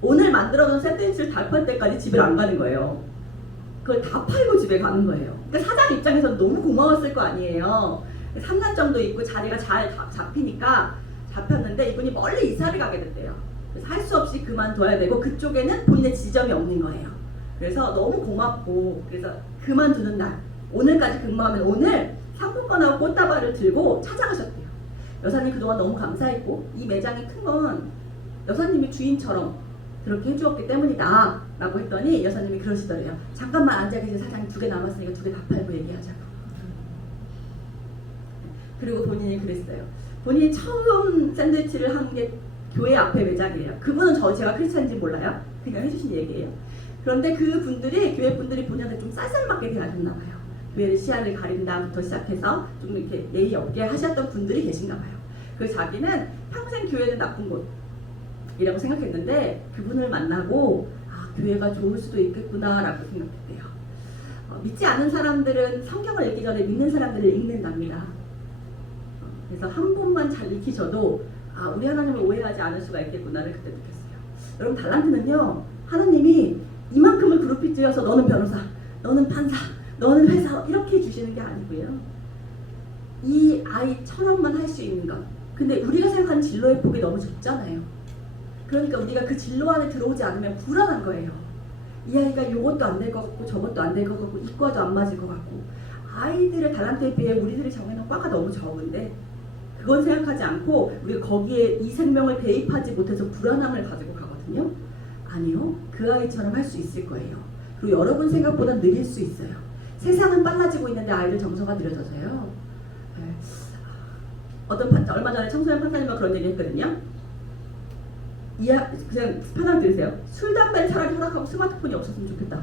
오늘 만들어놓은 샌드위치를 다 팔 때까지 집에 안 가는 거예요. 그걸 다 팔고 집에 가는 거예요. 그러니까 사장 입장에서 너무 고마웠을 거 아니에요. 3년 정도 있고 자리가 잘 잡히니까 잡혔는데 이분이 멀리 이사를 가게 됐대요. 그래서 할 수 없이 그만둬야 되고 그쪽에는 본인의 지점이 없는 거예요. 그래서 너무 고맙고 그래서 그만두는 날 오늘까지 근무하면 오늘 상품권하고 꽃다발을 들고 찾아가셨대요. 여사님 그동안 너무 감사했고 이 매장이 큰 건 여사님이 주인처럼 그렇게 해주었기 때문이다 라고 했더니 여사님이 그러시더래요. 잠깐만 앉아 계신 사장님 2개 남았으니까 2개 다 팔고 얘기하자고. 그리고 본인이 그랬어요. 본인이 처음 샌드위치를 한 게 교회 앞에 매장이에요. 그분은 제가 크리스찬인지 몰라요. 그냥 해주신 얘기예요. 그런데 그 분들이 교회 분들이 본인한테 좀 쌀쌀맞게 대하셨나 봐요. 교회를 시야를 가린다부터 시작해서 좀 이렇게 예의 없게 하셨던 분들이 계신가 봐요. 그래서 자기는 평생 교회는 나쁜 곳이라고 생각했는데 그분을 만나고 아 교회가 좋을 수도 있겠구나라고 생각했대요. 믿지 않은 사람들은 성경을 읽기 전에 믿는 사람들을 읽는답니다. 그래서 한 번만 잘 익히셔도 아 우리 하나님을 오해하지 않을 수가 있겠구나를 그때 느꼈어요. 여러분 달란트는요 하나님이 이만큼을 그룹 찌어서 너는 변호사, 너는 판사, 너는 회사 이렇게 주시는 게 아니고요. 이 아이처럼만 할 수 있는 것. 근데 우리가 생각하는 진로의 폭이 너무 좁잖아요. 그러니까 우리가 그 진로 안에 들어오지 않으면 불안한 거예요. 이 아이가 이것도 안 될 것 같고 저것도 안 될 것 같고 이과도 안 맞을 것 같고 아이들의 달란트에 비해 우리들이 정해놓은 과가 너무 적은데 그건 생각하지 않고 우리가 거기에 이 생명을 대입하지 못해서 불안함을 가지고 가거든요. 아니요. 그 아이처럼 할 수 있을 거예요. 그리고 여러분 생각보다 느릴 수 있어요. 세상은 빨라지고 있는데 아이들 정서가 느려져서요. 네. 얼마 전에 청소년 판사님과 그런 얘기 했거든요. 그냥 편하게 들으세요. 술, 담배를 차라리 허락하고 스마트폰이 없었으면 좋겠다.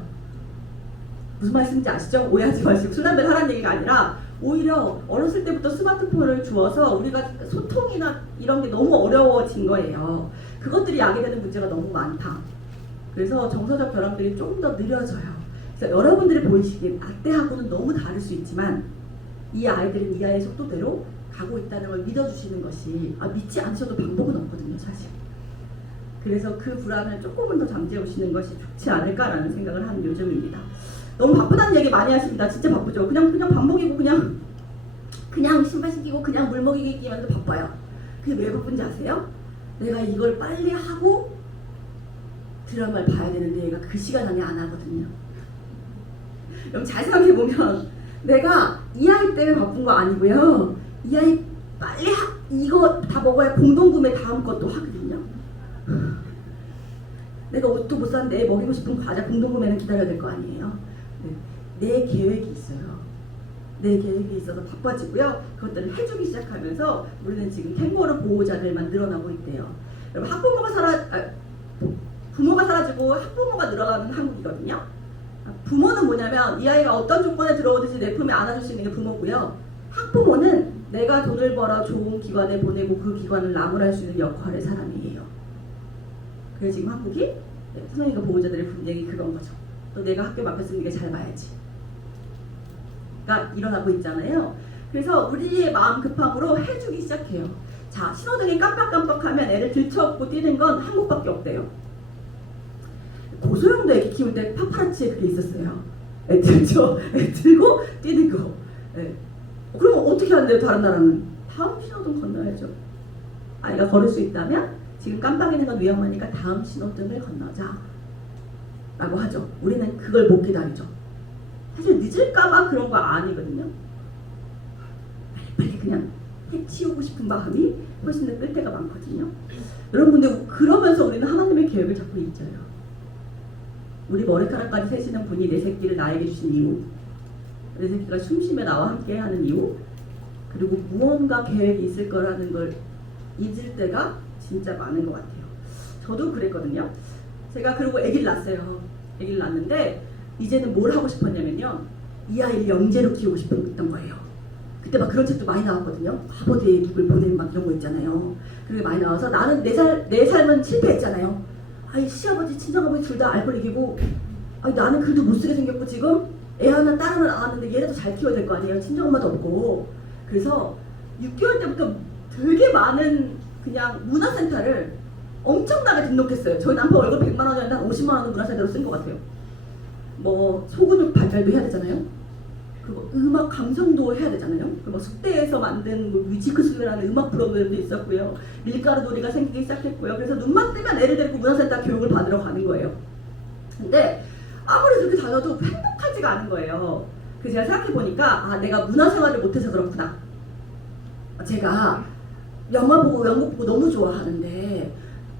무슨 말씀인지 아시죠? 오해하지 마시고 술, 담배를 하라는 얘기가 아니라 오히려 어렸을 때부터 스마트폰을 주어서 우리가 소통이나 이런 게 너무 어려워진 거예요. 그것들이 야기되는 문제가 너무 많다. 그래서 정서적 결함들이 조금 더 느려져요. 그래서 여러분들이 보이시기에 라떼하고는 너무 다를 수 있지만 이 아이들은 이 아이의 속도대로 가고 있다는 걸 믿어주시는 것이 믿지 않으셔도 방법은 없거든요 사실. 그래서 그 불안을 조금은 더 잠재우시는 것이 좋지 않을까라는 생각을 하는 요즘입니다. 너무 바쁘다는 얘기 많이 하십니다. 진짜 바쁘죠. 그냥 밥 먹이고 그냥 신발 신기고 그냥 물 먹이기만 해도 바빠요. 그게 왜 바쁜지 아세요? 내가 이걸 빨리 하고 드라마를 봐야 되는데 얘가 그 시간 안에 안 하거든요. 여러분 잘 생각해보면 내가 이 아이 때문에 바쁜 거 아니고요. 이 아이 빨리 이거 다 먹어야 공동구매 다음 것도 하거든요. 내가 옷도 못 샀는데 애 먹이고 싶은 과자 공동구매는 기다려야 될 거 아니에요. 내 계획이 있어요. 내 계획이 있어서 바빠지고요. 그것들을 해주기 시작하면서 우리는 지금 캥거루 보호자들만 늘어나고 있대요. 여러분 부모가 사라지고 학부모가 늘어나는 한국이거든요. 부모는 뭐냐면 이 아이가 어떤 조건에 들어오든지 내 품에 안아줄 수 있는 게 부모고요. 학부모는 내가 돈을 벌어 좋은 기관에 보내고 그 기관을 나무랄 수 있는 역할의 사람이에요. 그래서 지금 한국이 선생님과 보호자들의 분쟁이 그런 거죠. 또 내가 학교 맡겼으면 이게 잘 봐야지. 가 일어나고 있잖아요. 그래서 우리의 마음 급함으로 해주기 시작해요. 자, 신호등이 깜빡깜빡하면 애를 들쳐업고 뛰는 건 한국밖에 없대요. 고소영도 애기 키울 때 파파라치에 그게 있었어요. 애 들고 뛰는 거. 네. 그럼 어떻게 한대요? 다른 나라는 다음 신호등 건너야죠. 아이가 걸을 수 있다면 지금 깜빡이는 건 위험하니까 다음 신호등을 건너자 라고 하죠. 우리는 그걸 못 기다리죠. 사실 늦을까봐 그런 거 아니거든요. 빨리 그냥 해치우고 싶은 마음이 훨씬 더 끌 때가 많거든요. 여러분, 근데 그러면서 우리는 하나님의 계획을 자꾸 잊어요. 우리 머리카락까지 세시는 분이 내 새끼를 나에게 주신 이유, 내 새끼가 숨쉬며 나와 함께 하는 이유, 그리고 무언가 계획이 있을 거라는 걸 잊을 때가 진짜 많은 것 같아요. 저도 그랬거든요. 제가 그리고 아기를 낳았어요. 아기를 낳았는데 이제는 뭘 하고 싶었냐면요, 이 아이를 영재로 키우고 싶었던 거예요. 그때 막 그런 책도 많이 나왔거든요. 아버지의 누굴 보내는 막 이런 거 있잖아요. 그게 많이 나와서 나는 내 삶은 실패했잖아요. 아이 시아버지 친정아버지 둘 다 알코올 이기고, 아니 나는 글도 못 쓰게 생겼고 지금 애 하나 딸 하나 낳았는데 얘네도 잘 키워야 될 거 아니에요. 친정엄마도 없고. 그래서 6개월 때부터 되게 많은 그냥 문화센터를 엄청나게 등록했어요. 저희 남편 월급 100만 원이었는데 한 50만 원은 문화센터로 쓴 것 같아요. 뭐 소근육 발달도 해야 되잖아요. 그리고 음악 감성도 해야 되잖아요. 그리고 숙대에서 만든 뭐 뮤지크스라는 음악 프로그램도 있었고요. 밀가루 놀이가 생기기 시작했고요. 그래서 눈만 뜨면 애를 데리고 문화센터 교육을 받으러 가는 거예요. 근데 아무리 그렇게 다녀도 행복하지가 않은 거예요. 그래서 제가 생각해보니까 아, 내가 문화생활을 못해서 그렇구나. 제가 영화 보고 연극 보고 너무 좋아하는데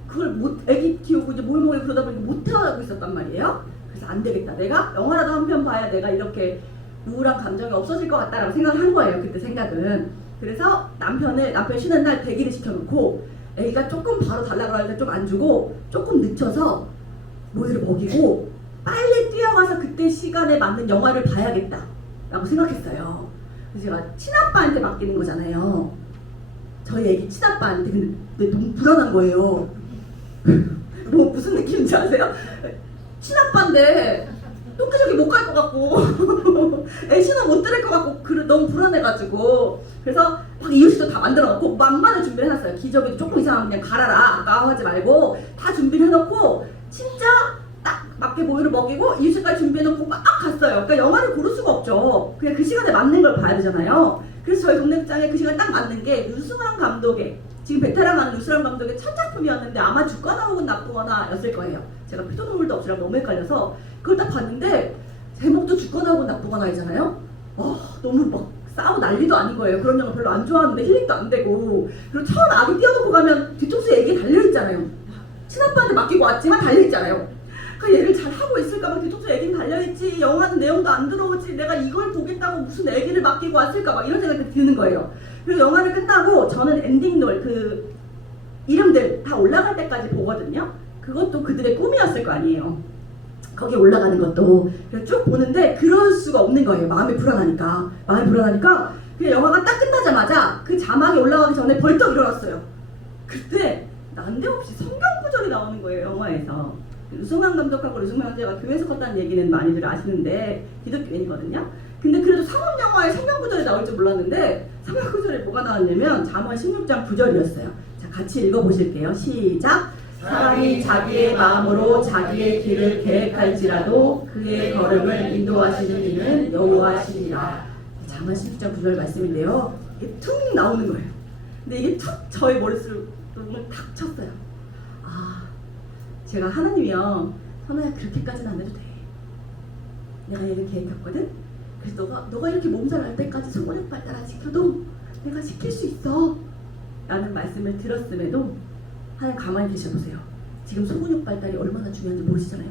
그걸 애기 키우고 이제 몰모에 그러다 보니까 못하고 있었단 말이에요. 그래서 안 되겠다. 내가 영화라도 한 편 봐야 내가 이렇게 우울한 감정이 없어질 것 같다라고 생각을 한 거예요. 그때 생각은. 그래서 남편 쉬는 날 대기를 시켜놓고 애기가 조금 바로 달라고 하는데 좀 안 주고 조금 늦춰서 모유를 먹이고 빨리 뛰어가서 그때 시간에 맞는 영화를 봐야겠다 라고 생각했어요. 그래서 제가 친아빠한테 맡기는 거잖아요. 저희 애기 친아빠한테. 근데 너무 불안한 거예요. 뭐 무슨 느낌인지 아세요? 친아빠인데 똥기저귀 못 갈 것 같고 애 신호 못 들을 것 같고 너무 불안해가지고 그래서 막 이유식도 다 만들어놓고 만반을 준비를 해놨어요. 기저귀도 조금 이상하면 그냥 갈아라 아까워하지 말고 다 준비를 해놓고 진짜 딱 맞게 모유를 먹이고 이유식까지 준비해놓고 막 갔어요. 그러니까 영화를 고를 수가 없죠. 그냥 그 시간에 맞는 걸 봐야 되잖아요. 그래서 저희 동네 극장에 그 시간에 딱 맞는 게 유승환 감독의 지금 베테랑 하는 유승환 감독의 첫 작품이었는데 아마 죽거나 혹은 나쁘거나 였을 거예요. 제가 피도 눈물도 없이라 너무 헷갈려서 그걸 딱 봤는데 제목도 죽거나 혹은 나쁘거나이잖아요. 너무 막 싸우고 난리도 아닌 거예요. 그런 영화 별로 안 좋아하는데 힐링도 안 되고 그리고 처음 아기 띄워놓고 가면 뒤통수에 애기 달려있잖아요. 친아빠한테 맡기고 왔지만 달려있잖아요. 그 얘를 잘 하고 있을까 봐 뒤통수에 애기는 달려있지 영화는 내용도 안 들어오지 내가 이걸 보겠다고 무슨 애기를 맡기고 왔을까 막 이런 생각이 드는 거예요. 그리고 영화를 끝나고 저는 엔딩롤 그 이름들 다 올라갈 때까지 보거든요. 그것도 그들의 꿈이었을 거 아니에요. 거기에 올라가는 것도. 그래서 쭉 보는데 그럴 수가 없는 거예요. 마음이 불안하니까. 그 영화가 딱 끝나자마자 그 자막이 올라가기 전에 벌떡 일어났어요. 그때 난데없이 성경 구절이 나오는 거예요. 영화에서. 유승환 감독하고 유승환 형제가 교회에서 컸다는 얘기는 많이들 아시는데 기독교인이거든요. 근데 그래도 상업 영화에 성경 구절이 나올 줄 몰랐는데 성경 구절에 뭐가 나왔냐면 잠언 16장 9절이었어요. 자, 같이 읽어보실게요. 시작. 사람이 자기의 마음으로 자기의 길을 계획할지라도 그의 걸음을 인도하시는 이는 여호와시니라. 잠언 16장 9절 말씀인데요. 이게 툭 나오는 거예요. 근데 이게 툭 저의 머릿속을 탁 쳤어요. 제가 하나님이요, 선아야 그렇게까지는 안 해도 돼. 내가 얘를 계획했거든. 그래서 너가 이렇게 몸살 날 때까지 소근육 발달 안 시켜도 내가 지킬 수 있어 라는 말씀을 들었음에도 하나님 가만히 계셔보세요. 지금 소근육 발달이 얼마나 중요한지 모르시잖아요.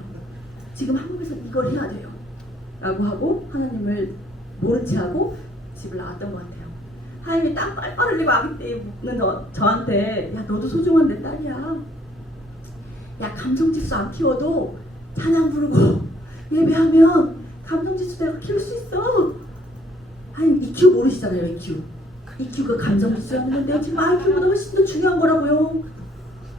지금 한국에서 이걸 해야 돼요 라고 하고 하나님을 모른 채 하고 집을 나왔던 것 같아요. 하나님이 땀 뻘뻘 흘리고 아기 때는 저한테 야 너도 소중한 내 딸이야. 야 감성지수 안 키워도 찬양 부르고 예배하면 감정지수 내가 키울 수 있어. 아니 EQ 모르시잖아요. EQ가 감정지수였는데 지금 IQ보다 훨씬 더 중요한 거라고요.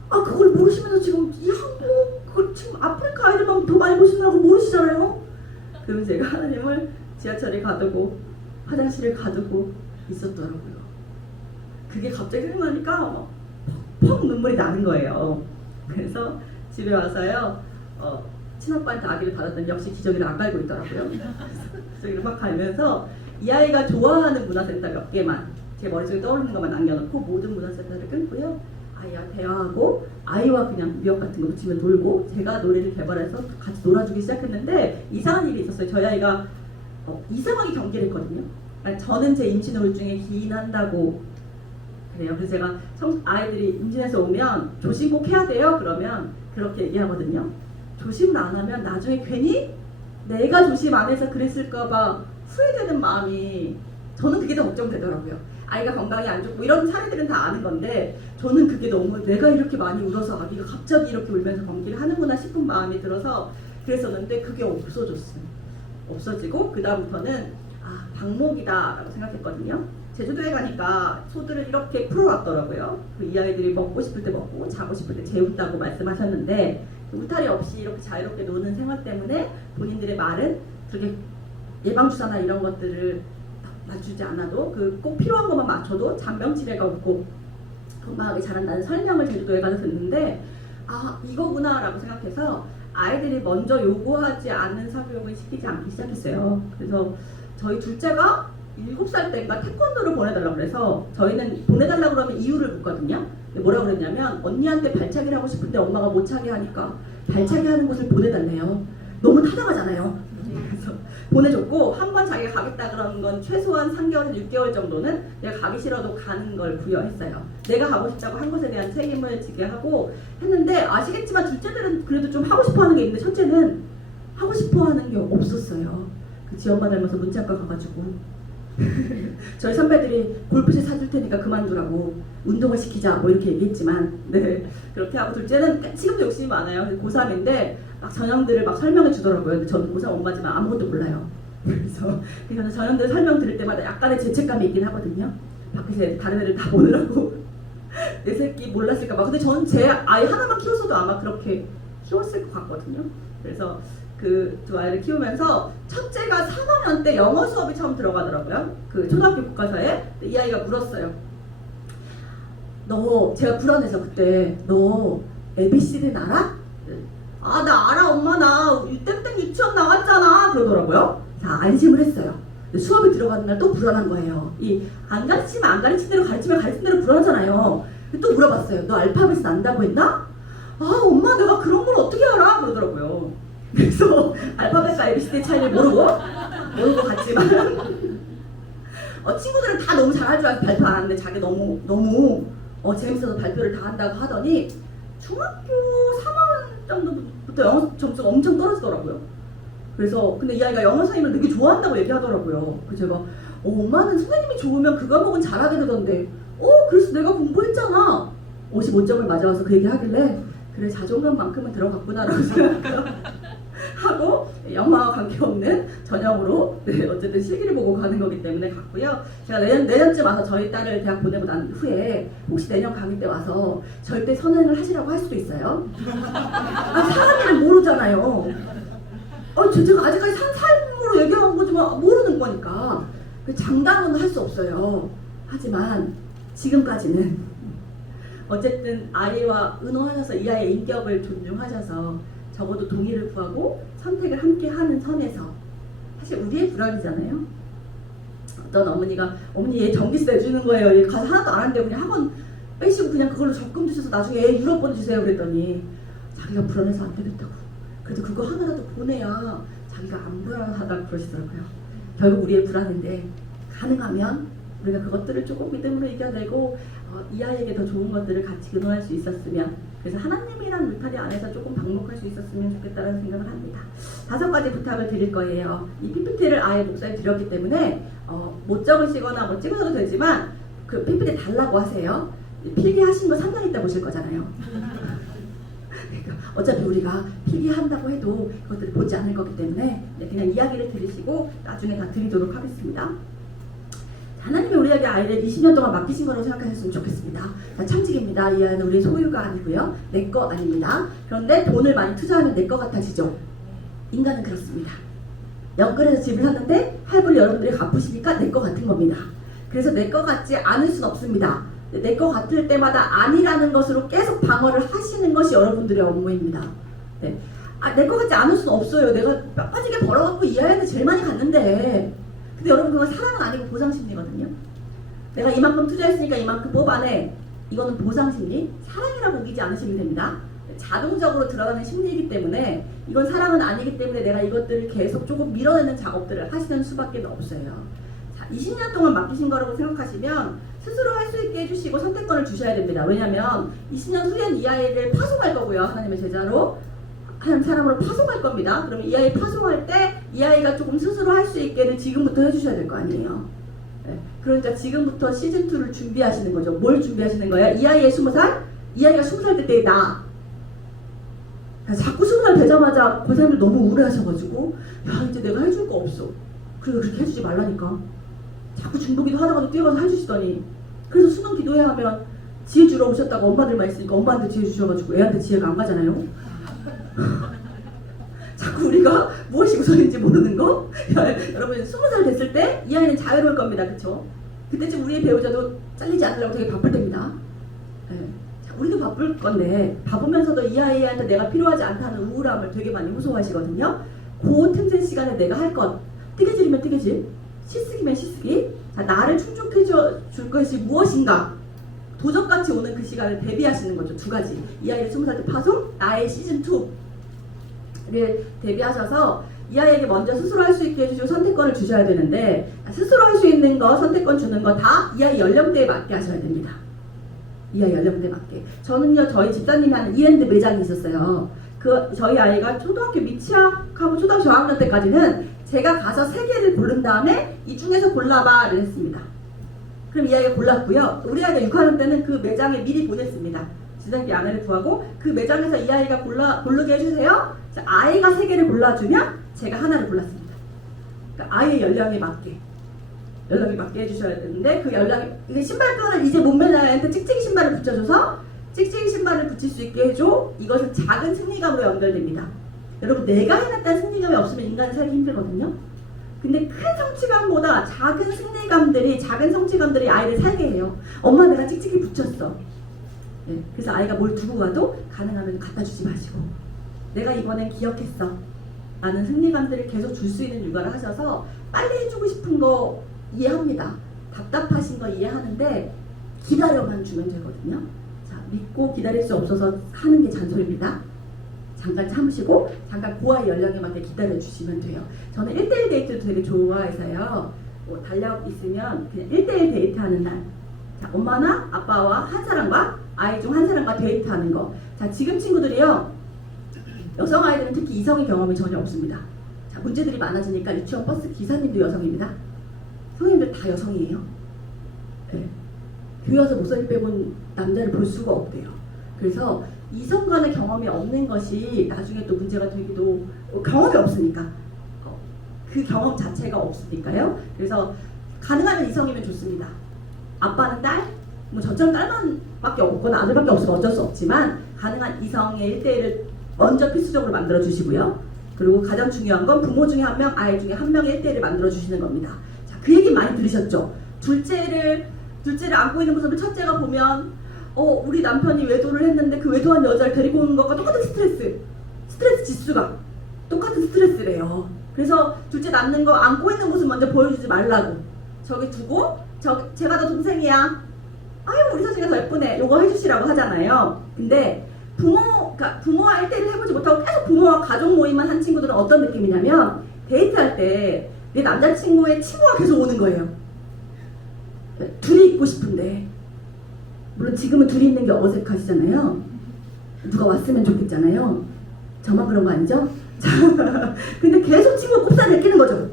아 그걸 모르시면서 지금 이 한국 그걸 지금 아프리카 아이들만 더 많이 보시느라고 모르시잖아요. 그럼 제가 하나님을 지하철에 가두고 화장실에 가두고 있었더라고요. 그게 갑자기 생각나니까 막 펑 눈물이 나는 거예요. 그래서 집에 와서요 친오빠한테 아기를 받았더니 역시 기저귀를 안 갈고 있더라고요. 기저귀를 막 갈면서 이 아이가 좋아하는 문화센터 몇 개만 제 머릿속에 떠오르는 것만 남겨놓고 모든 문화센터를 끊고요. 아이와 대화하고 아이와 그냥 미역 같은 거 붙이면 놀고 제가 노래를 개발해서 같이 놀아주기 시작했는데 이상한 일이 있었어요. 저희 아이가 이상하게 경계를 했거든요. 그러니까 저는 제 임신 우울증에 기인한다고 그래요. 그래서 제가 아이들이 임신해서 오면 조심 꼭 해야 돼요. 그러면 그렇게 얘기하거든요. 조심을 안 하면 나중에 괜히 내가 조심 안 해서 그랬을까봐 후회되는 마음이 저는 그게 더 걱정되더라고요. 아이가 건강이 안 좋고 이런 사례들은 다 아는 건데 저는 그게 너무 내가 이렇게 많이 울어서 아기가 갑자기 이렇게 울면서 감기를 하는구나 싶은 마음이 들어서 그랬었는데 그게 없어졌어요. 없어지고 그 다음부터는 방목이다 라고 생각했거든요. 제주도에 가니까 소들을 이렇게 풀어왔더라고요. 이 아이들이 먹고 싶을 때 먹고 자고 싶을 때 재운다고 말씀하셨는데 울타리 없이 이렇게 자유롭게 노는 생활 때문에 본인들의 말은 그렇게 예방주사나 이런 것들을 맞추지 않아도 그 꼭 필요한 것만 맞춰도 잔병치레가 없고 건강하게 자란다는 설명을 제주도에 가서 듣는데 이거구나 라고 생각해서 아이들이 먼저 요구하지 않는 사교육을 시키지 않기 시작했어요. 그래서 저희 둘째가 7살 때인가 태권도를 보내달라고 그래서 저희는 보내달라고 그러면 이유를 묻거든요. 뭐라고 그랬냐면 언니한테 발차기를 하고 싶은데 엄마가 못 차게 하니까 발차기 하는 곳을 보내달래요. 너무 타당하잖아요. 그래서 보내줬고 한 번 자기가 가겠다 그러는 건 최소한 3개월에서 6개월 정도는 내가 가기 싫어도 가는 걸 부여했어요. 내가 가고 싶다고 한 것에 대한 책임을 지게 하고 했는데 아시겠지만 둘째들은 그래도 좀 하고 싶어 하는 게 있는데 첫째는 하고 싶어 하는 게 없었어요. 그 지엄마 닮아서 문짝과 가가지고 저희 선배들이 골프채 사줄 테니까 그만두라고 운동을 시키자 뭐 이렇게 얘기했지만 네 그렇게 하고 둘째는 지금도 욕심이 많아요. 고3인데 막 전형들을 막 설명해 주더라고요. 근데 저는 고3 엄마지만 아무것도 몰라요. 그래서 전형들 설명 들을 때마다 약간의 죄책감이 있긴 하거든요. 밖에서 다른 애들 다 보느라고 내 새끼 몰랐을까 봐. 근데 저는 제 아이 하나만 키웠어도 아마 그렇게 키웠을 것 같거든요. 그래서 그 두 아이를 키우면서 첫째가 3학년 때 영어 수업이 처음 들어가더라고요. 그 초등학교 교과서에. 이 아이가 물었어요. 제가 불안해서 그때 너 ABC는 알아? 나 알아 엄마 나 땡땡 유치원 나왔잖아 그러더라고요. 자 안심을 했어요. 수업에 들어가는 날 또 불안한 거예요. 안 가르치면 안 가르친 대로 가르치면 가르친 대로 불안하잖아요. 또 물어봤어요. 너 알파벳 안다고 했나? 엄마 내가 그런 걸 어떻게 알아? 그러더라고요. 그래서 알파벳과 ABC의 차이를 모르고 갔지만 친구들은 다 너무 잘할 줄 알아서 발표 안 하는데 자기 너무 재밌어서 발표를 다 한다고 하더니 중학교 3학년 정도부터 영어 점수가 엄청 떨어지더라고요. 그래서 근데 이 아이가 영어 선생님을 되게 좋아한다고 얘기하더라고요. 그래서 제가 엄마는 선생님이 좋으면 그 과목은 잘하게 되던데 그래서 내가 공부했잖아. 55점을 맞아와서 그 얘기 하길래 그래 자존감만큼은 들어갔구나라고 생각하고 영어와 관계없는 전형으로 어쨌든 실기를 보고 가는 거기 때문에 갔고요. 제가 내년쯤 와서 저희 딸을 대학 보내고 난 후에 혹시 내년 강의 때 와서 절대 선행을 하시라고 할 수도 있어요. 사람들은 모르잖아요. 제가 아직까지 산 삶으로 얘기한 거지만 모르는 거니까 장담은 할 수 없어요. 하지만 지금까지는 어쨌든 아이와 의논하셔서 이 아이의 인격을 존중하셔서 적어도 동의를 구하고 선택을 함께 하는 선에서 사실 우리의 불안이잖아요. 어떤 어머니가 어머니 얘 전기세 내주는 거예요. 얘 가서 하나도 안 하는데 그냥 학원 빼시고 그냥 그걸로 적금 주셔서 나중에 애 유럽 보내주세요 그랬더니 자기가 불안해서 안 되겠다고. 그래도 그거 하나라도 보내야 자기가 안 불안하다고 그러시더라고요. 결국 우리의 불안인데 가능하면 우리가 그것들을 조금 믿음으로 이겨내고 이 아이에게 더 좋은 것들을 같이 의논할 수 있었으면 그래서 하나님이란 울타리 안에서 조금 방목할 수 있었으면 좋겠다는 생각을 합니다. 5가지 부탁을 드릴 거예요. 이 PPT를 아예 목사에 드렸기 때문에 못 적으시거나 뭐 찍으셔도 되지만 그 PPT 달라고 하세요. 필기하신 거 3년 있다 보실 거잖아요. 그러니까 어차피 우리가 필기한다고 해도 그것들을 보지 않을 거기 때문에 그냥 이야기를 들으시고 나중에 다 드리도록 하겠습니다. 하나님이 우리에게 아이를 20년 동안 맡기신 거라고 생각하셨으면 좋겠습니다. 참직입니다. 이 아이는 우리 소유가 아니고요. 내 거 아닙니다. 그런데 돈을 많이 투자하면 내 거 같아지죠. 인간은 그렇습니다. 연끌해서 집을 샀는데 할부를 여러분들이 갚으시니까 내 거 같은 겁니다. 그래서 내 거 같지 않을 순 없습니다. 내 거 같을 때마다 아니라는 것으로 계속 방어를 하시는 것이 여러분들의 업무입니다. 네. 내 거 같지 않을 수는 없어요. 내가 뼈 빠지게 벌어갖고 이 아이한테 제일 많이 갔는데. 근데 여러분 그건 사랑은 아니고 보상심리거든요. 내가 이만큼 투자했으니까 이만큼 뽑아내. 이거는 보상심리, 사랑이라고 우기지 않으시면 됩니다. 자동적으로 들어가는 심리이기 때문에 이건 사랑은 아니기 때문에 내가 이것들을 계속 조금 밀어내는 작업들을 하시는 수밖에 없어요. 자, 20년 동안 맡기신 거라고 생각하시면 스스로 할 수 있게 해주시고 선택권을 주셔야 됩니다. 왜냐하면 20년 후엔 이 아이를 파송할 거고요. 하나님의 제자로 한 사람으로 파송할 겁니다. 그러면 이 아이 파송할 때 이 아이가 조금 스스로 할 수 있게는 지금부터 해주셔야 될 거 아니에요. 네. 그러니까 지금부터 시즌2를 준비하시는 거죠. 뭘 준비하시는 거예요? 이 아이의 20살? 이 아이가 20살 때의 나. 자꾸 20살 되자마자 그 사람들 너무 우울해하셔가지고 야 이제 내가 해줄 거 없어. 그리고 그렇게 해주지 말라니까. 자꾸 중보기도 하다가도 뛰어가서 해주시더니 그래서 수능 기도해야 하면 지혜 주러 오셨다가 엄마들만 있으니까 엄마한테 지혜 주셔가지고 애한테 지혜가 안 가잖아요. 자꾸 우리가 무엇이 우선인지 모르는 거? 여러분 20살 됐을 때 이 아이는 자유로울 겁니다. 그쵸? 그때쯤 우리의 배우자도 잘리지 않으려고 되게 바쁠 때입니다. 네. 자, 우리도 바쁠 건데 바쁘면서도 이 아이한테 내가 필요하지 않다는 우울함을 되게 많이 호소하시거든요. 그 틈새 시간에 내가 할 것 뜨개질이면 뜨개질, 시쓰기면 시쓰기. 자, 나를 충족해 줄 것이 무엇인가? 도적같이 오는 그 시간을 대비하시는 거죠. 두 가지. 이 아이를 20살 때 파송, 나의 시즌2를 대비하셔서 이 아이에게 먼저 스스로 할 수 있게 해주시고 선택권을 주셔야 되는데 스스로 할 수 있는 거, 선택권 주는 거 다 이 아이 연령대에 맞게 하셔야 됩니다. 이 아이 연령대에 맞게. 저는요, 저희 집사님이 하는 이엔드 매장이 있었어요. 저희 아이가 초등학교 미취학하고 초등학교 저학년 때까지는 제가 가서 3개를 고른 다음에 이 중에서 골라봐를 했습니다. 그럼 이 아이가 골랐고요. 우리 아이가 6학년 때는 그 매장에 미리 보냈습니다. 지상비 아내를 구하고 그 매장에서 이 아이가 고르게 해주세요. 자, 아이가 3개를 골라주면 제가 하나를 골랐습니다. 그러니까 아이의 연령에 맞게 해주셔야 되는데 그 이게 신발끈을 이제 못 매는 아이한테 찍찍이 신발을 붙여줘서 찍찍이 신발을 붙일 수 있게 해줘. 이것은 작은 승리감으로 연결됩니다. 여러분 내가 해냈다는 승리감이 없으면 인간이 살기 힘들거든요. 근데 큰 성취감보다 작은 성취감들이 아이를 살게 해요. 엄마 내가 찍찍이 붙였어. 네, 그래서 아이가 뭘 두고 가도 가능하면 갖다 주지 마시고 내가 이번엔 기억했어 라는 승리감들을 계속 줄 수 있는 육아를 하셔서 빨리 해주고 싶은 거 이해합니다. 답답하신 거 이해하는데 기다려만 주면 되거든요. 자, 믿고 기다릴 수 없어서 하는 게 잔소리입니다. 잠깐 참으시고 잠깐 그 아이 연령에 맞게 기다려 주시면 돼요. 저는 1대1 데이트도 되게 좋아해서요. 뭐 달력 있으면 그냥 1대1 데이트하는 날. 자, 엄마나 아빠와 한 사람과 아이 중 한 사람과 데이트하는 거. 자, 지금 친구들이요. 여성 아이들은 특히 이성의 경험이 전혀 없습니다. 자, 문제들이 많아지니까 유치원 버스 기사님도 여성입니다. 성인들 다 여성이에요. 네. 교회 와서 목사님 빼곤 남자를 볼 수가 없대요. 그래서 이성 간의 경험이 없는 것이 나중에 또 문제가 되기도 경험이 없으니까 그 경험 자체가 없으니까요. 그래서 가능하면 이성이면 좋습니다. 아빠는 딸? 뭐 저처럼 딸만 밖에 없거나 아들밖에 없으면 어쩔 수 없지만 가능한 이성의 1대1을 먼저 필수적으로 만들어 주시고요. 그리고 가장 중요한 건 부모 중에 한 명, 아이 중에 한 명의 1대1을 만들어 주시는 겁니다. 자, 그 얘기 많이 들으셨죠? 둘째를 안고 있는 모습을 첫째가 보면 우리 남편이 외도를 했는데 그 외도한 여자를 데리고 오는 것과 똑같은 스트레스 지수가 똑같은 스트레스래요. 그래서 둘째 낳는 거 안고 있는 모습 먼저 보여주지 말라고. 저기 두고 제가 더 동생이야. 아유 우리 서진이가 더 예쁘네. 요거 해주시라고 하잖아요. 근데 부모와 1대1을 해보지 못하고 계속 부모와 가족 모임만 한 친구들은 어떤 느낌이냐면 데이트할 때 내 남자친구의 친구가 계속 오는 거예요. 둘이 있고 싶은데 물론 지금은 둘이 있는 게 어색하시잖아요. 누가 왔으면 좋겠잖아요. 저만 그런 거 아니죠? 근데 계속 친구가 꼽사를 끼는 거죠.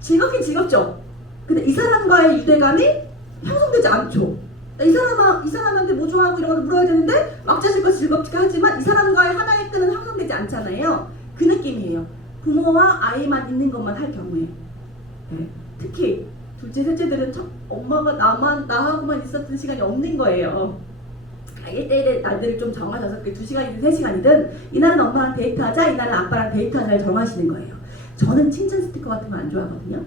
즐겁긴 즐겁죠. 근데 이 사람과의 유대감이 형성되지 않죠. 이 사람한테 뭐 좋아하고 이런 걸 물어야 되는데 막자질거 즐겁게 하지만 이 사람과의 하나의 끈은 형성되지 않잖아요. 그 느낌이에요. 부모와 아이만 있는 것만 할 경우에. 네. 특히 둘째, 셋째들은 엄마가 나하고만 있었던 시간이 없는 거예요. 1대1의 날들을 좀 정하셔서 2시간이든 3시간이든 이날은 엄마랑 데이트하자, 이날은 아빠랑 데이트하자를 정하시는 거예요. 저는 칭찬 스티커 같은 거 안 좋아하거든요.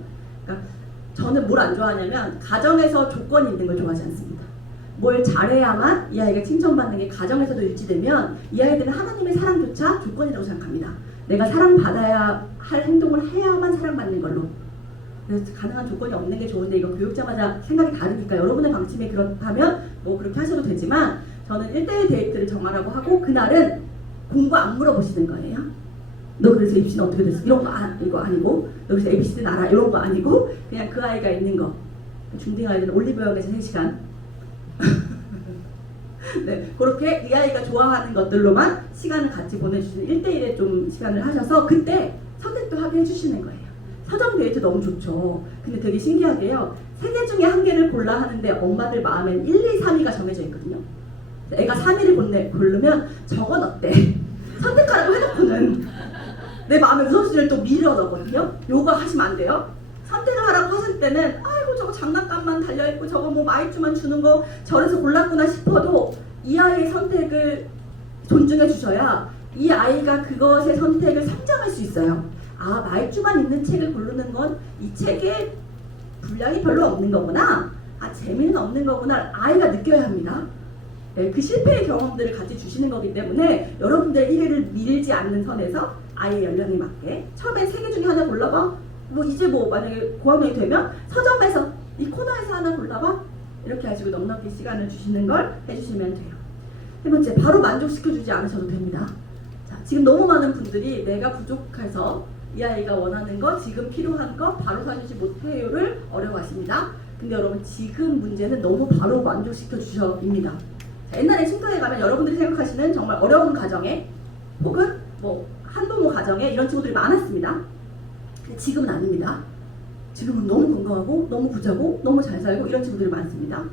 그러니까 저는 뭘 안 좋아하냐면 가정에서 조건이 있는 걸 좋아하지 않습니다. 뭘 잘해야만 이 아이가 칭찬받는 게 가정에서도 유지되면 이 아이들은 하나님의 사랑조차 조건이라고 생각합니다. 내가 사랑받아야 할 행동을 해야만 사랑받는 걸로. 그래서 가능한 조건이 없는 게 좋은데 이거 교육자마다 생각이 다르니까 여러분의 방침이 그렇다면 뭐 그렇게 하셔도 되지만 저는 1대1 데이트를 정하라고 하고 그날은 공부 안 물어보시는 거예요. 너 그래서 입시는 어떻게 됐어? 이런 거 이거 아니고 여기서 ABCD 알아? 이런 거 아니고 그냥 그 아이가 있는 거. 중딩 아이들은 올리브영에서 3시간 네, 그렇게 이 아이가 좋아하는 것들로만 시간을 같이 보내주시는 1대1에 좀 시간을 하셔서 그때 선택도 하게 해주시는 거예요. 서점 데이트 너무 좋죠. 근데 되게 신기하게요. 3개 중에 1개를 골라 하는데 엄마들 마음엔 1, 2, 3위가 정해져 있거든요. 애가 3위를 고르면 저건 어때? 선택하라고 해놓고는 내 마음의 우선순위를 또 밀어넣거든요. 요거 하시면 안 돼요. 선택을 하라고 하실 때는 아이고 저거 장난감만 달려있고 저거 뭐 마이쮸만 주는 거 저래서 골랐구나 싶어도 이 아이의 선택을 존중해 주셔야 이 아이가 그것의 선택을 성장할 수 있어요. 아, 마이쮸만 있는 책을 고르는 건 이 책에 분량이 별로 없는 거구나. 아, 재미는 없는 거구나. 아이가 느껴야 합니다. 네, 그 실패의 경험들을 같이 주시는 거기 때문에 여러분들의 1위를 밀지 않는 선에서 아이의 연령에 맞게 처음에 3개 중에 하나 골라봐. 뭐 이제 뭐 만약에 고학년이 되면 서점에서 이 코너에서 하나 골라봐. 이렇게 하시고 넉넉히 시간을 주시는 걸 해주시면 돼요. 3번째, 바로 만족시켜주지 않으셔도 됩니다. 자, 지금 너무 많은 분들이 내가 부족해서 이 아이가 원하는 거, 지금 필요한 거 바로 사주지 못해요를 어려워하십니다. 근데 여러분 지금 문제는 너무 바로 만족시켜 주셔입니다. 옛날에 쉼터에 가면 여러분들이 생각하시는 정말 어려운 가정에 혹은 뭐 한부모 가정에 이런 친구들이 많았습니다. 근데 지금은 아닙니다. 지금은 너무 건강하고 너무 부자고 너무 잘 살고 이런 친구들이 많습니다.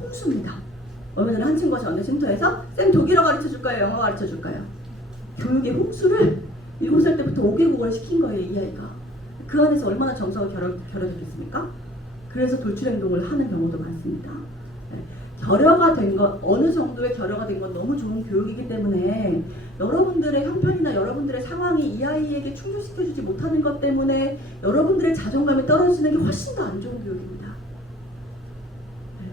홍수입니다. 얼마 전에 한 친구가 저한테 쉼터에서 쌤 독일어 가르쳐줄까요? 영어 가르쳐줄까요? 교육의 홍수를 7살 때부터 5개국어를 시킨 거예요. 이 아이가. 그 안에서 얼마나 정서가 결여되겠습니까? 그래서 돌출행동을 하는 경우도 많습니다. 네. 결여가 된 것, 어느 정도의 결여가 된 건 너무 좋은 교육이기 때문에 여러분들의 형편이나 여러분들의 상황이 이 아이에게 충족시켜주지 못하는 것 때문에 여러분들의 자존감이 떨어지는 게 훨씬 더 안 좋은 교육입니다. 네.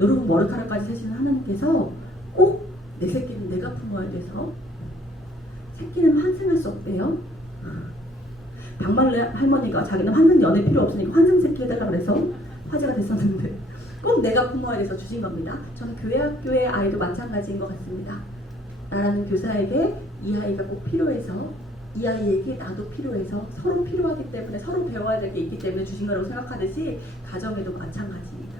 여러분 머리카락까지 세시는 하나님께서 꼭 내 새끼는 내가 품어야 돼서 새끼는 환생할 수 없대요. 박말래 할머니가 자기는 환생 연애 필요 없으니까 환생 새끼 해달라 그래서 화제가 됐었는데 꼭 내가 품어야 돼서 주신 겁니다. 저는 교회 학교의 아이도 마찬가지인 것 같습니다. 나라는 교사에게 이 아이가 꼭 필요해서 이 아이에게 나도 필요해서 서로 필요하기 때문에 서로 배워야 될 게 있기 때문에 주신 거라고 생각하듯이 가정에도 마찬가지입니다.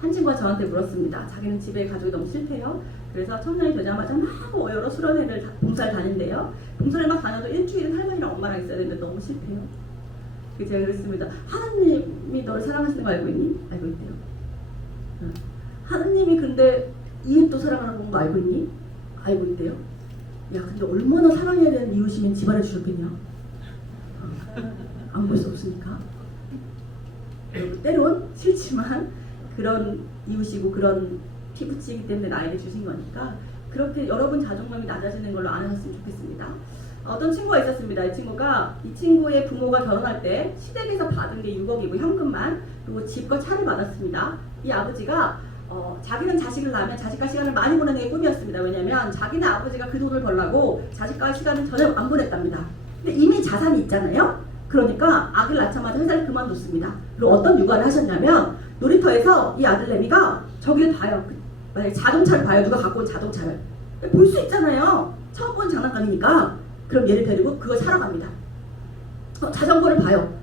한 친구가 저한테 물었습니다. 자기는 집에 가족이 너무 싫대요. 그래서 청년이 되자마자 막 여러 수련회를 봉사를 다닌대요. 봉사를 막 다녀도 일주일은 할머니랑 엄마랑 있어야 되는데 너무 싫대요. 그래서 제가 그랬습니다. 하나님이 너를 사랑하시는 거 알고 있니? 알고 있대요. 하나님이 근데 이웃도 사랑하는 거 알고 있니? 알고 있대요. 야, 근데 얼마나 사랑해야 되는 이웃이면 집안에 주셨겠냐? 안 볼 수 없으니까. 때론 싫지만 그런 이웃이고 그런 피부치기 때문에 나에게 주신 거니까 그렇게 여러분 자존감이 낮아지는 걸로 안 하셨으면 좋겠습니다. 어떤 친구가 있었습니다. 이 친구의 부모가 결혼할 때 시댁에서 받은 게 6억이고 현금만 그리고 집과 차를 받았습니다. 이 아버지가 자기는 자식을 낳으면 자식과 시간을 많이 보내는 게 꿈이었습니다. 왜냐하면 자기네 아버지가 그 돈을 벌라고 자식과 시간을 전혀 안 보냈답니다. 근데 이미 자산이 있잖아요. 그러니까 아기를 낳자마자 회사를 그만뒀습니다. 그리고 어떤 육아를 하셨냐면 놀이터에서 이 아들내미가 저기를 봐요. 만약에 자동차를 봐요. 누가 갖고 온 자동차를 볼 수 있잖아요. 처음 본 장난감이니까. 그럼 얘를 데리고 그걸 사러 갑니다. 자전거를 봐요.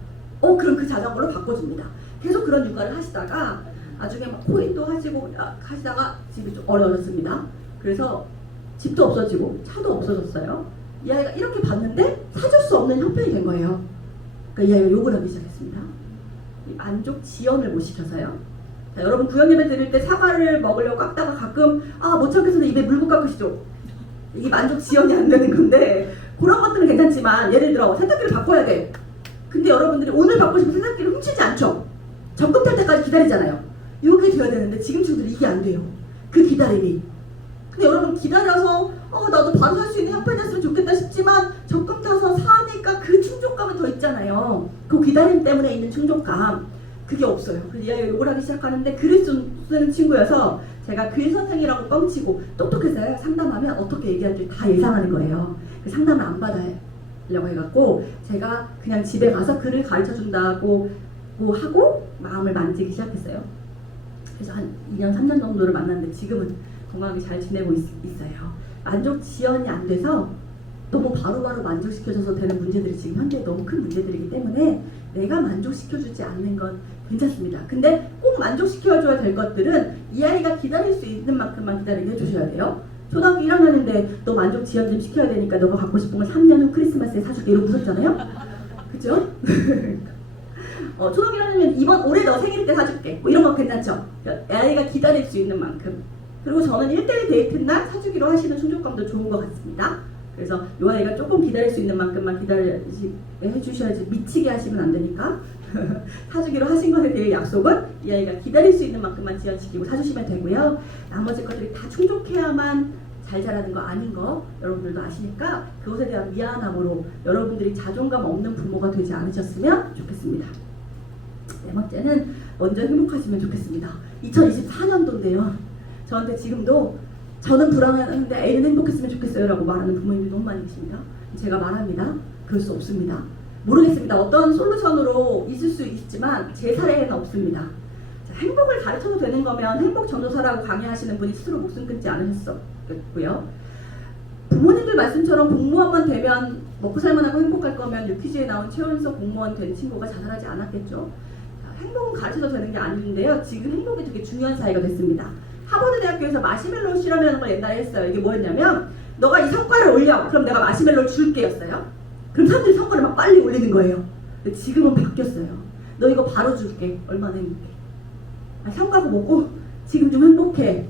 그럼 그 자전거로 바꿔줍니다. 계속 그런 육아를 하시다가 나중에 막 코인도 하시다가 집이 좀 어려웠습니다. 그래서 집도 없어지고 차도 없어졌어요. 이 아이가 이렇게 봤는데 사줄 수 없는 형편이 된 거예요. 그러니까 이 아이가 욕을 하기 시작했습니다. 만족 지연을 못 시켜서요. 자, 여러분 구역예배 드릴 때 사과를 먹으려고 깎다가 가끔 못 참겠어서 입에 물고 깎으시죠. 이게 만족 지연이 안 되는 건데 그런 것들은 괜찮지만 예를 들어 세탁기를 바꿔야 돼. 근데 여러분들이 오늘 바꾸고 싶은 세탁기를 훔치지 않죠. 적금탈 때까지 기다리잖아요. 이게 돼야 되는데 지금 친구들이 이게 안 돼요. 그 기다림이. 근데 여러분 기다려서 나도 바로 살 수 있는 형편이었으면 좋겠다 싶지만 적금 타서 사니까 그 충족감은 더 있잖아요. 그 기다림 때문에 있는 충족감 그게 없어요. 그래서 이 아이가 욕을 하기 시작하는데 글을 쓰는 친구여서 제가 글 선생이라고 뻥치고 똑똑해서요. 상담하면 어떻게 얘기할지 다 예상하는 거예요. 그 상담을 안 받으려고 해갖고 제가 그냥 집에 가서 글을 가르쳐준다고 하고 마음을 만지기 시작했어요. 그래서 한 2년 3년 정도를 만났는데 지금은 건강하게 잘 지내고 있어요. 만족 지연이 안 돼서 너무 바로바로 만족시켜줘서 되는 문제들이 지금 현대에 너무 큰 문제들이기 때문에 내가 만족시켜주지 않는 건 괜찮습니다. 근데 꼭 만족시켜줘야 될 것들은 이 아이가 기다릴 수 있는 만큼만 기다리게 해주셔야 돼요. 초등학교 1학년인데 너 만족 지연 좀 시켜야 되니까 너가 갖고 싶은 걸 3년 후 크리스마스에 사줄게 이러고 무섭잖아요? 그죠? 초등학교 1학년이면 올해 너 생일 때 사줄게 뭐 이런 건 괜찮죠? 그러니까 아이가 기다릴 수 있는 만큼. 그리고 저는 1대1 데이트 날 사주기로 하시는 충족감도 좋은 것 같습니다. 그래서 이 아이가 조금 기다릴 수 있는 만큼만 해주셔야지 미치게 하시면 안 되니까 사주기로 하신 것에 대해 약속은 이 아이가 기다릴 수 있는 만큼만 지연시키고 사주시면 되고요. 나머지 것들이 다 충족해야만 잘 자라는 거 아닌 거 여러분들도 아시니까 그것에 대한 미안함으로 여러분들이 자존감 없는 부모가 되지 않으셨으면 좋겠습니다. 네 번째는 먼저 행복하시면 좋겠습니다. 2024년도인데요. 저한테 지금도 저는 불안한데 애는 행복했으면 좋겠어요 라고 말하는 부모님들이 너무 많이 계십니다. 제가 말합니다. 그럴 수 없습니다. 모르겠습니다. 어떤 솔루션으로 있을 수 있지만 제 사례에는 없습니다. 자, 행복을 가르쳐도 되는 거면 행복 전도사라고 강의하시는 분이 스스로 목숨 끊지 않으셨겠고요. 부모님들 말씀처럼 공무원만 되면 먹고 살만하고 행복할 거면 유퀴즈에 나온 최연석 공무원 된 친구가 자살하지 않았겠죠. 자, 행복은 가르쳐도 되는 게 아닌데요. 지금 행복이 되게 중요한 사회가 됐습니다. 하버드 대학교에서 마시멜로우 실험이라는 걸 옛날에 했어요. 이게 뭐였냐면 너가 이 성과를 올려 그럼 내가 마시멜로우를 줄게 였어요. 그럼 사람들이 성과를 막 빨리 올리는 거예요. 근데 지금은 바뀌었어요. 너 이거 바로 줄게. 얼마나 행복해. 성과도 먹고 지금 좀 행복해.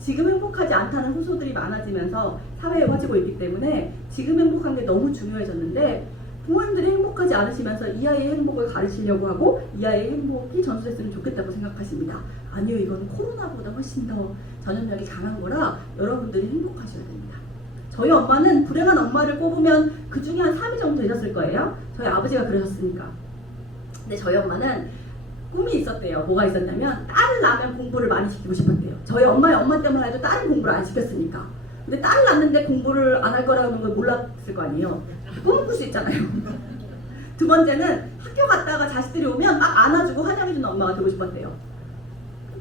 지금 행복하지 않다는 호소들이 많아지면서 사회에 퍼지고 있기 때문에 지금 행복한 게 너무 중요해졌는데 부모님들이 행복하지 않으시면서 이 아이의 행복을 가르치려고 하고 이 아이의 행복이 전수됐으면 좋겠다고 생각하십니다. 아니요, 이건 코로나보다 훨씬 더 전염력이 강한 거라 여러분들이 행복하셔야 됩니다. 저희 엄마는 불행한 엄마를 꼽으면 그 중에 한 3위 정도 되셨을 거예요. 저희 아버지가 그러셨으니까. 근데 저희 엄마는 꿈이 있었대요. 뭐가 있었냐면 딸을 낳으면 공부를 많이 시키고 싶었대요. 저희 엄마의 엄마 때문에 해도 딸은 공부를 안 시켰으니까. 근데 딸을 낳는데 공부를 안 할 거라는 걸 몰랐을 거 아니에요. 꿈을 꿀 수 있잖아요. 두 번째는 학교 갔다가 자식들이 오면 막 안아주고 환영해주는 엄마가 되고 싶었대요.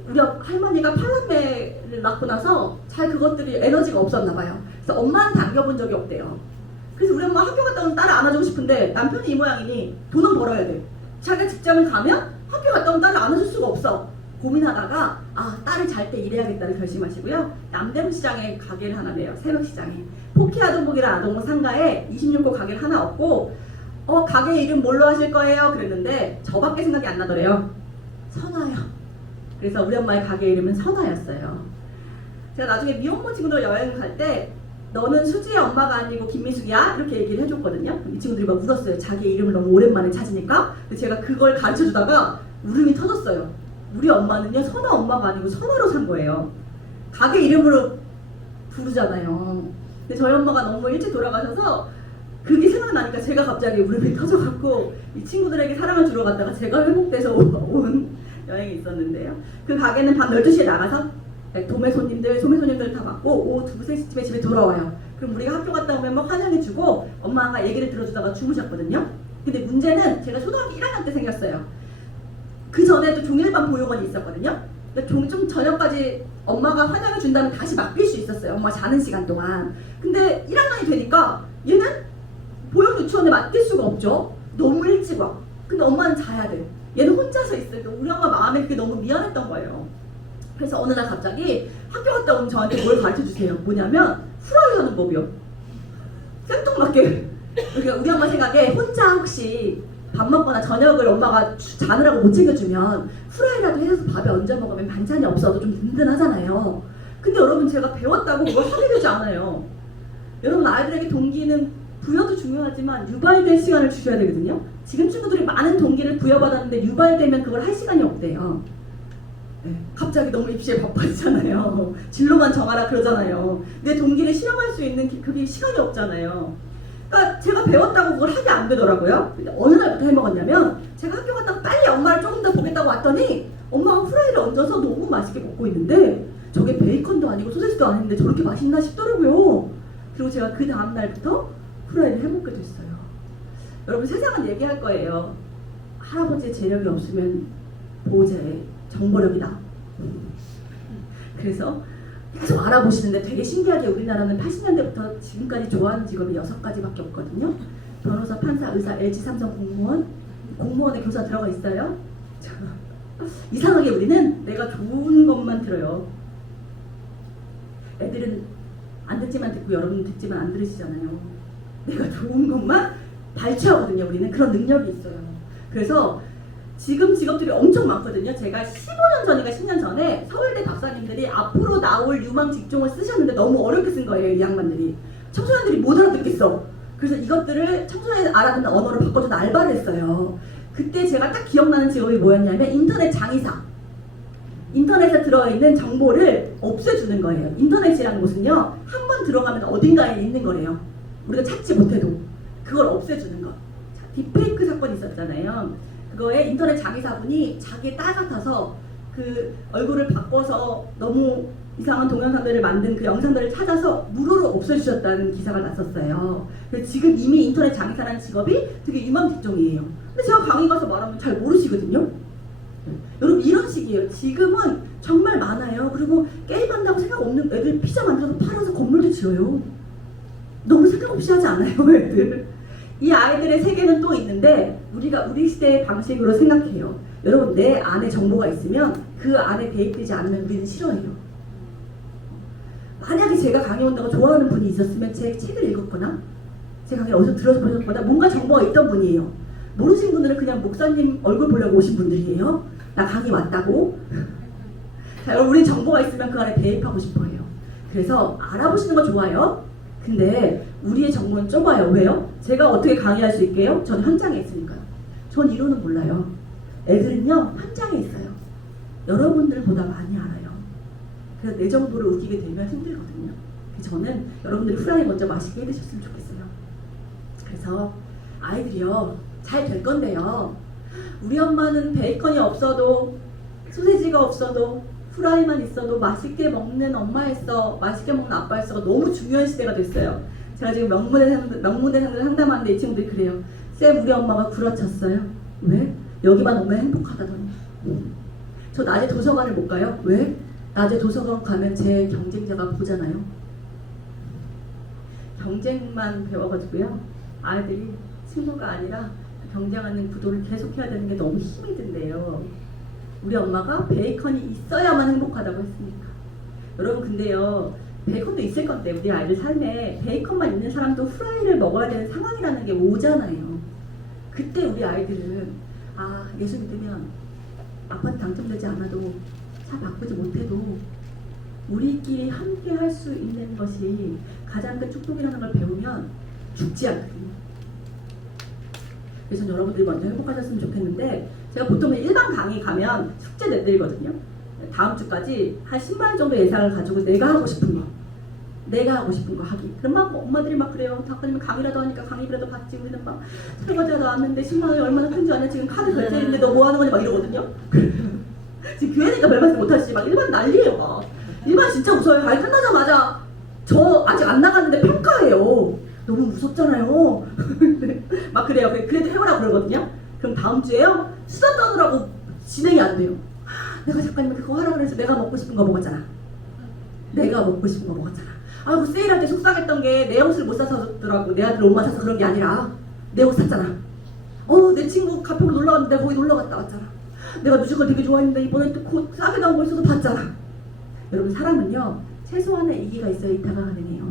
우리 할머니가 8남매를 낳고 나서 잘 그것들이 에너지가 없었나 봐요. 그래서 엄마한테 안겨본 적이 없대요. 그래서 우리 엄마 학교 갔다 오면 딸을 안아주고 싶은데 남편이 이 모양이니 돈은 벌어야 돼. 자기가 직장을 가면 학교 갔다 오면 딸을 안아줄 수가 없어. 고민하다가 딸을 잘 때 일해야겠다는 결심하시고요. 남대문 시장에 가게를 하나 내요. 새벽시장에. 포키아동목이라는 아동목 상가에 26호 가게를 하나 얻고 가게 이름 뭘로 하실 거예요? 그랬는데 저밖에 생각이 안 나더래요. 선아요. 그래서 우리 엄마의 가게 이름은 선아였어요. 제가 나중에 미혼모 친구들 여행 갈 때 너는 수지의 엄마가 아니고 김미숙이야? 이렇게 얘기를 해줬거든요. 이 친구들이 막 울었어요. 자기 이름을 너무 오랜만에 찾으니까. 근데 제가 그걸 가르쳐주다가 울음이 터졌어요. 우리 엄마는요 선아 엄마가 아니고 선아로 산 거예요. 가게 이름으로 부르잖아요. 근데 저희 엄마가 너무 일찍 돌아가셔서 그게 생각나니까 제가 갑자기 울음이 터져갖고 이 친구들에게 사랑을 주러 갔다가 제가 회복돼서 온 여행이 있었는데요. 그 가게는 밤 12시에 나가서 도매 손님들, 소매 손님들 다 받고 오후 2, 3시쯤에 집에 돌아와요. 그럼 우리가 학교 갔다 오면 막 환영해주고 엄마가 얘기를 들어주다가 주무셨거든요. 근데 문제는 제가 초등학교 1학년 때 생겼어요. 그 전에도 종일반 보육원이 있었거든요. 좀 저녁까지 엄마가 환영해준다면 다시 맡길 수 있었어요. 엄마가 자는 시간 동안. 근데 1학년이 되니까 얘는 보육 유치원에 맡길 수가 없죠. 너무 일찍 와. 근데 엄마는 자야 돼. 얘는 혼자서 있어요. 우리 엄마 마음에 그게 너무 미안했던 거예요. 그래서 어느 날 갑자기 학교 갔다 오면 저한테 뭘 가르쳐주세요. 뭐냐면 후라이 하는 법이요. 생뚱맞게. 그러니까 우리 엄마 생각에 혼자 혹시 밥 먹거나 저녁을 엄마가 자느라고 못 챙겨주면 후라이라도 해서 밥에 얹어 먹으면 반찬이 없어도 좀 든든하잖아요. 근데 여러분 제가 배웠다고 그걸 하게 되지 않아요. 여러분 아이들에게 동기는 부여도 중요하지만 유발될 시간을 주셔야 되거든요. 지금 친구들이 많은 동기를 부여받았는데 유발되면 그걸 할 시간이 없대요. 네, 갑자기 너무 입시에 바빠지잖아요. 진로만 정하라 그러잖아요. 내 동기를 실험할 수 있는 그게 시간이 없잖아요. 그러니까 제가 배웠다고 그걸 하게 안 되더라고요. 근데 어느 날부터 해먹었냐면 제가 학교 갔다가 빨리 엄마를 조금 더 보겠다고 왔더니 엄마가 후라이를 얹어서 너무 맛있게 먹고 있는데 저게 베이컨도 아니고 소세지도 아닌데 저렇게 맛있나 싶더라고요. 그리고 제가 그 다음 날부터 후라이를 해먹게 됐어요. 여러분 세상은 얘기할 거예요. 할아버지의 재력이 없으면 보호자의 정보력이다. 그래서 계속 알아보시는데 되게 신기하게 우리나라는 80년대부터 지금까지 좋아하는 직업이 6가지밖에 없거든요. 변호사, 판사, 의사, LG, 삼성, 공무원. 공무원에 교사 들어가 있어요. 이상하게 우리는 내가 좋은 것만 들어요. 애들은 안 듣지만 듣고 여러분은 듣지만 안 들으시잖아요. 내가 좋은 것만 발췌하거든요. 우리는 그런 능력이 있어요. 그래서 지금 직업들이 엄청 많거든요. 제가 15년 전인가 10년 전에 서울대 박사님들이 앞으로 나올 유망 직종을 쓰셨는데 너무 어렵게 쓴 거예요. 이 양반들이. 청소년들이 못 알아듣겠어. 그래서 이것들을 청소년이 알아듣는 언어로 바꿔서 알바를 했어요. 그때 제가 딱 기억나는 직업이 뭐였냐면 인터넷 장의사. 인터넷에 들어있는 정보를 없애주는 거예요. 인터넷이라는 곳은요. 한 번 들어가면 어딘가에 있는 거래요. 우리가 찾지 못해도. 그걸 없애주는 거. 딥페이크 사건이 있었잖아요. 그거에 인터넷 장의사분이 자기의 딸 같아서 그 얼굴을 바꿔서 너무 이상한 동영상들을 만든 그 영상들을 찾아서 무료로 없애주셨다는 기사가 났었어요. 그래서 지금 이미 인터넷 장의사라는 직업이 되게 유망 직종이에요. 근데 제가 강의 가서 말하면 잘 모르시거든요. 여러분 이런 식이에요. 지금은 정말 많아요. 그리고 게임한다고 생각 없는 애들 피자 만들어서 팔아서 건물도 지어요. 너무 생각 없이 하지 않아요, 애들. 이 아이들의 세계는 또 있는데 우리가 우리 시대의 방식으로 생각해요. 여러분 내 안에 정보가 있으면 그 안에 대입되지 않으면 우리는 싫어해요. 만약에 제가 강의 온다고 좋아하는 분이 있었으면 제 책을 읽었거나 제 강의 어디서 들어서 보셨거나 뭔가 정보가 있던 분이에요. 모르신 분들은 그냥 목사님 얼굴 보려고 오신 분들이에요. 나 강의 왔다고. 자, 여러분 우리 정보가 있으면 그 안에 대입하고 싶어해요. 그래서 알아보시는 거 좋아요. 근데 우리의 정보는 좁아요. 왜요? 제가 어떻게 강의할 수 있게요? 전 현장에 있으니까요. 전 이론은 몰라요. 애들은요 현장에 있어요. 여러분들보다 많이 알아요. 그래서 내 정보를 우기게 되면 힘들거든요. 그래서 저는 여러분들이 후라이 먼저 맛있게 해드셨으면 좋겠어요. 그래서 아이들이요 잘 될 건데요. 우리 엄마는 베이컨이 없어도 소세지가 없어도 후라이만 있어도 맛있게 먹는 엄마였어, 맛있게 먹는 아빠였어가 너무 중요한 시대가 됐어요. 제가 지금 명문대생들 상담하는데 이 친구들이 그래요. 쌤 우리 엄마가 구라쳤어요. 왜? 여기만 오면 행복하다더니. 저 낮에 도서관을 못 가요. 왜? 낮에 도서관 가면 제 경쟁자가 보잖아요. 경쟁만 배워가지고요. 아이들이 친구가 아니라 경쟁하는 구도를 계속해야 되는 게 너무 힘이 든대요. 우리 엄마가 베이컨이 있어야만 행복하다고 했으니까. 여러분 근데요. 베이컨도 있을 건데 우리 아이들 삶에 베이컨만 있는 사람도 후라이를 먹어야 되는 상황이라는 게 오잖아요. 그때 우리 아이들은 아 예수 믿으면 아파트 당첨되지 않아도 차 바꾸지 못해도 우리끼리 함께 할 수 있는 것이 가장 큰 축복이라는 걸 배우면 죽지 않거든요. 그래서 여러분들이 먼저 행복하셨으면 좋겠는데 제가 보통 일반 강의 가면 숙제 내드리거든요. 다음 주까지 한 10만 정도 예산을 가지고 내가 하고 싶은 거 하기. 그럼 막 엄마들이 막 그래요. 작가님은 강의라도 하니까 강의비라도 받지. 우리는 막 설거지가 나왔는데 10만 원이 얼마나 큰지 아냐. 지금 카드 결제인데 너 뭐 하는 거냐 막 이러거든요. 지금 교회니까 별 말씀 못하시지 막 일반 난리예요. 막. 일반 진짜 무서워요. 강의 끝나자마자 저 아직 안 나갔는데 평가해요. 너무 무섭잖아요. 막 그래요. 그래도 해보라고 그러거든요. 그럼 다음 주에요. 수다 떠느라고 진행이 안 돼요. 내가 작가님이 그거 하라고 그래서 내가 먹고 싶은 거 먹었잖아. 아이고 세일할 때 속상했던 게 내 옷을 못 사서 줬더라고. 내 아들 옷만 사서 그런 게 아니라 내 옷 샀잖아. 내 친구 가평으로 놀러 갔는데 거기 놀러 갔다 왔잖아. 내가 뮤지컬 되게 좋아했는데 이번에 또 곧 싸게 나온 거 있어서 봤잖아. 여러분 사람은요 최소한의 이기가 있어야 이타가 가능해요.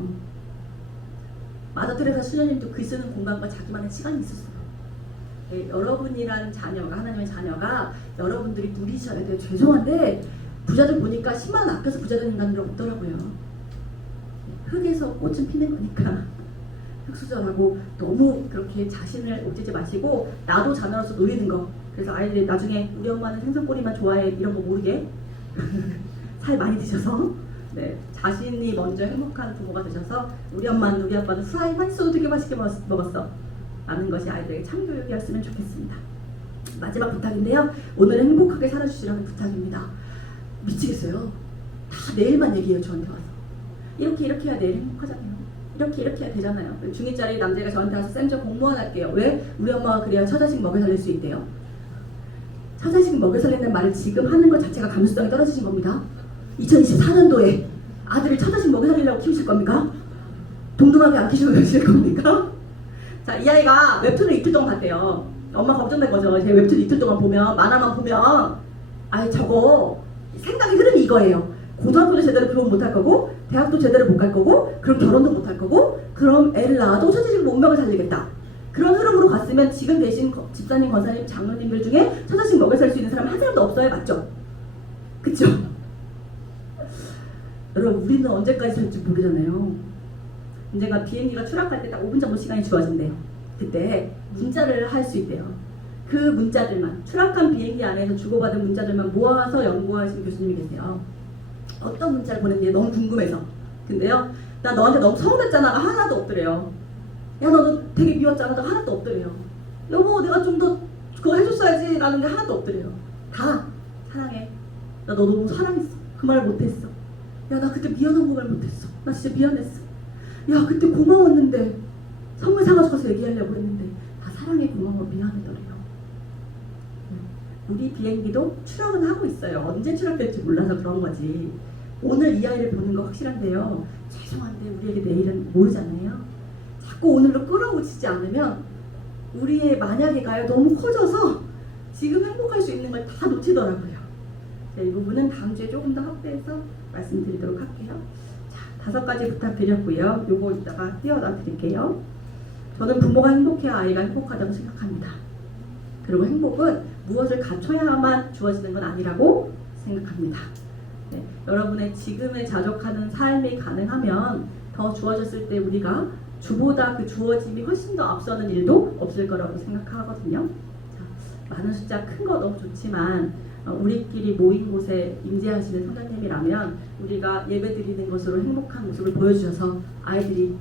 마더테레사 수녀님도 글 쓰는 공간과 자기만의 시간이 있었어요. 여러분이라는 자녀가 하나님의 자녀가 여러분들이 누리셔야 돼요. 죄송한데 부자들 보니까 10만 원 아껴서 부자 되는 인간들 없더라고요. 흙에서 꽃은 피는 거니까 흙수저라고 너무 그렇게 자신을 옥죄지 마시고 나도 자녀로서 누리는 거. 그래서 아이들 나중에 우리 엄마는 생선꼬리만 좋아해 이런 거 모르게 살 많이 드셔서 네, 자신이 먼저 행복한 부모가 되셔서 우리 엄마는 우리 아빠는 후라이 맛있어도 되게 맛있게 먹었어 라는 것이 아이들에게 참교육이었으면 좋겠습니다. 마지막 부탁인데요. 오늘은 행복하게 살아주시라는 부탁입니다. 미치겠어요. 다 내일만 얘기해요. 저한테 와서. 이렇게 해야 내일 행복하잖아요. 이렇게 해야 되잖아요. 중2짜리 남자가 저한테 와서 쌤 저 공무원 할게요. 왜? 우리 엄마가 그래야 처자식 먹여 살릴 수 있대요. 처자식 먹여 살린다는 말을 지금 하는 것 자체가 감수성이 떨어지신 겁니다. 2024년도에 아들을 처자식 먹여 살리려고 키우실 겁니까? 동등하게 안 키우실 겁니까? 자, 이 아이가 웹툰을 이틀 동안 봤대요. 엄마 걱정된 거죠. 제 웹툰 이틀 동안 보면 만화만 보면 아이 저거 생각의 흐름이 이거예요. 고등학교도 제대로 교육 못할 거고 대학도 제대로 못 갈 거고 그럼 결혼도 못 할 거고 그럼 애를 낳아도 처자식으로 운명을 살리겠다. 그런 흐름으로 갔으면 지금 계신 집사님, 권사님, 장로님들 중에 처자식 먹여 살 수 있는 사람 한 사람도 없어요. 맞죠? 그쵸? 여러분 우리는 언제까지 살지 모르잖아요. 언젠가 비행기가 추락할 때 딱 5분 정도 시간이 주어진대요. 그때 문자를 할 수 있대요. 그 문자들만 추락한 비행기 안에서 주고받은 문자들만 모아서 연구하신 교수님이 계세요. 어떤 문자를 보냈는지 너무 궁금해서. 근데요, 나 너한테 너무 서운했잖아가 하나도 없더래요. 야 너도 되게 미웠잖아가 하나도 없더래요. 여보 내가 좀 더 그거 해줬어야지 라는 게 하나도 없더래요. 다 사랑해. 나 너 너무 사랑했어. 그 말 못했어. 야 나 그때 미안한 그 말 못했어. 나 진짜 미안했어. 야 그때 고마웠는데 선물 사가지고서 얘기하려고 했는데 다 사랑해 고마워 미안하더래요. 우리 비행기도 추락은 하고 있어요. 언제 추락될지 몰라서 그런 거지. 오늘 이 아이를 보는 거 확실한데요. 죄송한데 우리에게 내일은 모르잖아요. 자꾸 오늘로 끌어오치지 않으면 우리의 만약에가요 너무 커져서 지금 행복할 수 있는 걸 다 놓치더라고요. 자, 이 부분은 다음 주에 조금 더 확대해서 말씀드리도록 할게요. 자, 5가지 부탁드렸고요. 요거 이따가 띄워놔 드릴게요. 저는 부모가 행복해야 아이가 행복하다고 생각합니다. 그리고 행복은 무엇을 갖춰야만 주어지는 건 아니라고 생각합니다. 네, 여러분의 지금에 자족하는 삶이 가능하면 더 주어졌을 때 우리가 주보다 그 주어짐이 훨씬 더 앞서는 일도 없을 거라고 생각하거든요. 자, 많은 숫자 큰 거 너무 좋지만 우리끼리 모인 곳에 임재하시는 선생님이라면 우리가 예배 드리는 것으로 행복한 모습을 보여주셔서 아이들이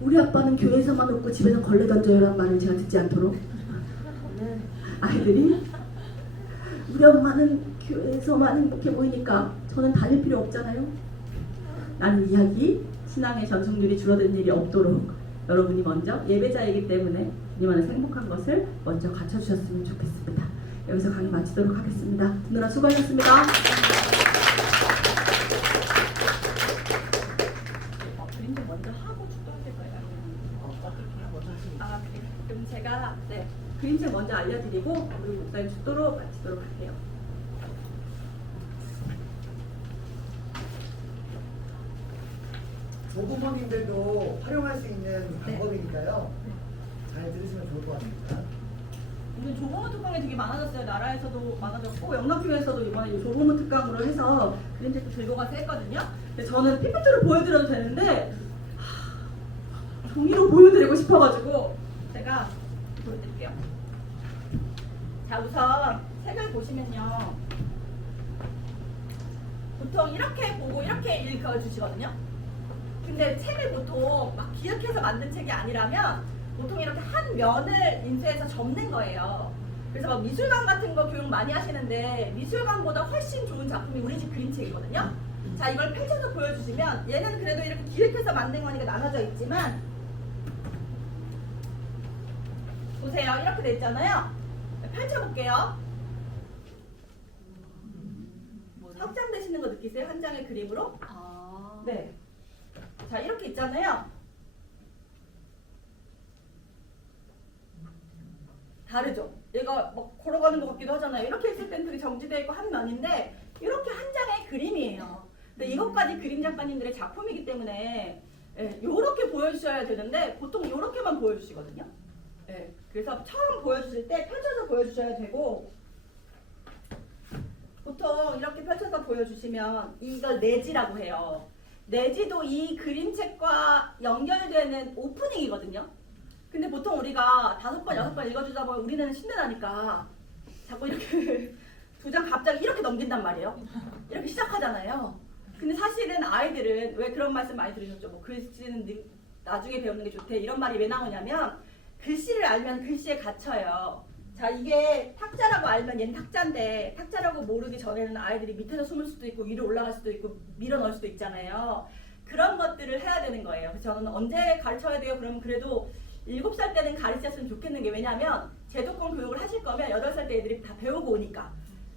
우리 아빠는 교회에서만 웃고 집에서 걸레 던져요라는 말을 제가 듣지 않도록 아이들이 우리 엄마는 교회에서만 행복해 보이니까 저는 다닐 필요 없잖아요 라는 이야기, 신앙의 전승률이 줄어든 일이 없도록 여러분이 먼저 예배자이기 때문에 우리만의 행복한 것을 먼저 갖춰주셨으면 좋겠습니다. 여기서 강의 마치도록 하겠습니다. 듣느라 수고하셨습니다. 그림 좀 먼저 하고 축도할 될까요? 아, 그래. 그럼 제가 그림책 먼저 알려드리고 우리 목사님 축도로 마치도록 할게요. 조부모님들도 활용할 수 있는 방법이니까요. 잘 들으시면 좋을 것 같습니다. 오늘 조부모 특강이 되게 많아졌어요. 나라에서도 많아졌고 영락교회에서도 이번에 조부모 특강으로 해서 그림책도 들고 가서 했거든요. 근데 저는 PPT로 보여드려도 되는데 종이로 보여드리고 싶어가지고 제가 보여드릴게요. 자, 우선 책을 보시면요. 보통 이렇게 보고 이렇게 읽어주시거든요. 근데 책을 보통 막 기억해서 만든 책이 아니라면 보통 이렇게 한 면을 인쇄해서 접는 거예요. 그래서 막 미술관 같은 거 교육 많이 하시는데 미술관보다 훨씬 좋은 작품이 우리 집 그림책이거든요. 자, 이걸 펼쳐서 보여주시면 얘는 그래도 이렇게 기획해서 만든 거니까 나눠져 있지만 보세요. 이렇게 돼 있잖아요. 펼쳐볼게요. 확장되시는 거 느끼세요? 한 장의 그림으로? 네. 자, 이렇게 있잖아요. 다르죠? 얘가 막 걸어가는 것 같기도 하잖아요. 이렇게 있을 땐 되게 정지되어 있고 한 면인데 이렇게 한 장의 그림이에요. 근데 이것까지 그림 작가님들의 작품이기 때문에 이렇게 보여주셔야 되는데 보통 이렇게만 보여주시거든요. 그래서 처음 보여주실 때 펼쳐서 보여주셔야 되고 보통 이렇게 펼쳐서 보여주시면 이걸 내지라고 해요. 내지도 이 그림책과 연결되는 오프닝이거든요. 근데 보통 우리가 5번, 6번 읽어주다 보면 우리는 신뢰나니까 자꾸 이렇게 두 장 갑자기 이렇게 넘긴단 말이에요. 이렇게 시작하잖아요. 근데 사실은 아이들은 왜 그런 말씀 많이 들으셨죠? 뭐 글씨는 나중에 배우는 게 좋대. 이런 말이 왜 나오냐면 글씨를 알면 글씨에 갇혀요. 자, 이게 탁자라고 알면 얘는 탁자인데 탁자라고 모르기 전에는 아이들이 밑에서 숨을 수도 있고 위로 올라갈 수도 있고 밀어 넣을 수도 있잖아요. 그런 것들을 해야 되는 거예요. 그래서 저는 언제 가르쳐야 돼요? 그러면 그래도 7살 때는 가르쳤으면 좋겠는 게 왜냐면 제도권 교육을 하실 거면 8살 때 애들이 다 배우고 오니까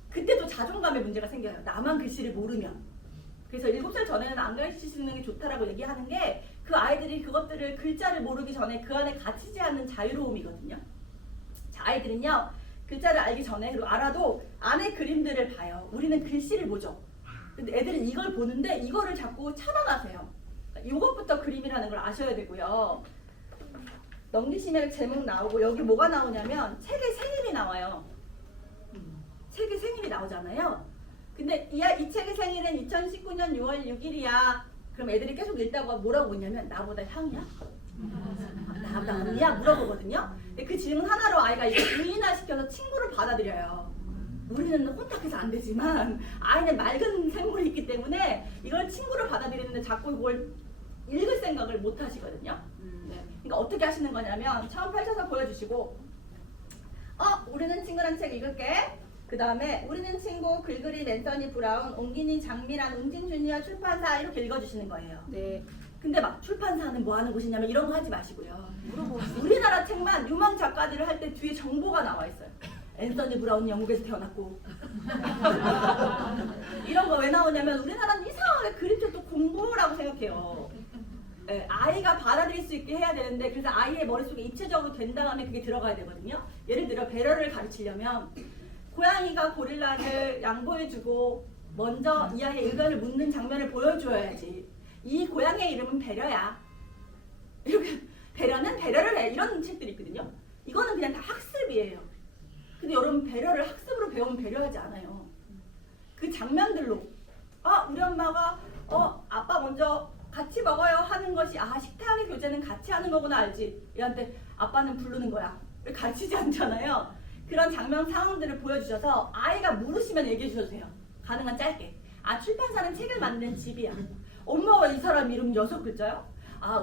그때도 자존감의 문제가 생겨요. 나만 글씨를 모르면. 그래서 7살 전에는 안 가르치시는 게 좋다라고 얘기하는 게 그 아이들이 그것들을 글자를 모르기 전에 그 안에 갇히지 않는 자유로움이거든요. 자, 아이들은요 글자를 알기 전에 그리고 알아도 안에 그림들을 봐요. 우리는 글씨를 보죠. 근데 애들은 이걸 보는데 이거를 자꾸 차단하세요. 이것부터 그림이라는 걸 아셔야 되고요. 넘기시면 제목 나오고 여기 뭐가 나오냐면 책의 생일이 나와요. 책의 생일이 나오잖아요. 근데 이 책의 생일은 2019년 6월 6일이야. 그럼 애들이 계속 읽다가 뭐라고 묻냐면 나보다 형이야? 나보다 언니야? 물어보거든요. 근데 그 질문 하나로 아이가 이걸 의인화시켜서 친구를 받아들여요. 우리는 혼탁해서 안 되지만 아이는 맑은 생물이 있기 때문에 이걸 친구를 받아들이는데 자꾸 이걸 읽을 생각을 못 하시거든요. 네. 그러니까 어떻게 하시는 거냐면 처음 펼쳐서 보여주시고 우리는 친구란 책 읽을게. 그 다음에 우리는 친구 글그림 앤서니 브라운 옹기니 장미란 웅진 주니어 출판사 이렇게 읽어주시는 거예요. 네. 근데 막 출판사는 뭐 하는 곳이냐면 이런 거 하지 마시고요. 우리나라 책만 유망 작가들을 할 때 뒤에 정보가 나와 있어요. 앤서니 브라운이 영국에서 태어났고 이런 거 왜 나오냐면 우리나라는 이상하게 그림책도 공부라고 생각해요. 네, 아이가 받아들일 수 있게 해야 되는데 그래서 아이의 머릿속에 입체적으로 된 다음에 그게 들어가야 되거든요. 예를 들어 배려를 가르치려면 고양이가 고릴라를 양보해주고 먼저 이 아이의 의견을 묻는 장면을 보여줘야지. 이 고양이의 이름은 배려야. 이렇게 배려는 배려를 해. 이런 책들이 있거든요. 이거는 그냥 다 학습이에요. 근데 여러분 배려를 학습으로 배우면 배려하지 않아요. 그 장면들로 우리 엄마가 아빠 먼저 같이 먹어요 하는 것이 식탁의 교제는 같이 하는 거구나 알지. 얘한테 아빠는 부르는 거야. 가르치지 않잖아요. 그런 장면 상황들을 보여주셔서 아이가 물으시면 얘기해 주셔도 돼요. 가능한 짧게. 출판사는 책을 만드는 집이야. 엄마가 이 사람 이름 6글자요?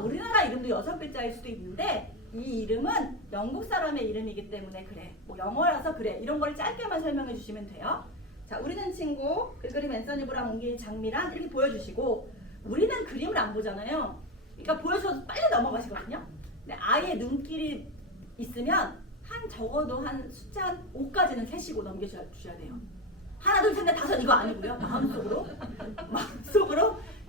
우리나라 이름도 6글자일 수도 있는데 이 이름은 영국 사람의 이름이기 때문에 그래. 뭐 영어라서 그래. 이런 걸 짧게만 설명해 주시면 돼요. 자, 우리는 친구, 글그림 앤서니 브라운 옹기니 장미란 이렇게 보여주시고 우리는 그림을 안 보잖아요. 그러니까 보여줘서 빨리 넘어가시거든요. 근데 아이의 눈길이 있으면 적어도 한 숫자 5까지는 세시고 넘겨주셔야 돼요. 하나, 둘, 셋, 넷, 다섯 이거 아니고요. 마음속으로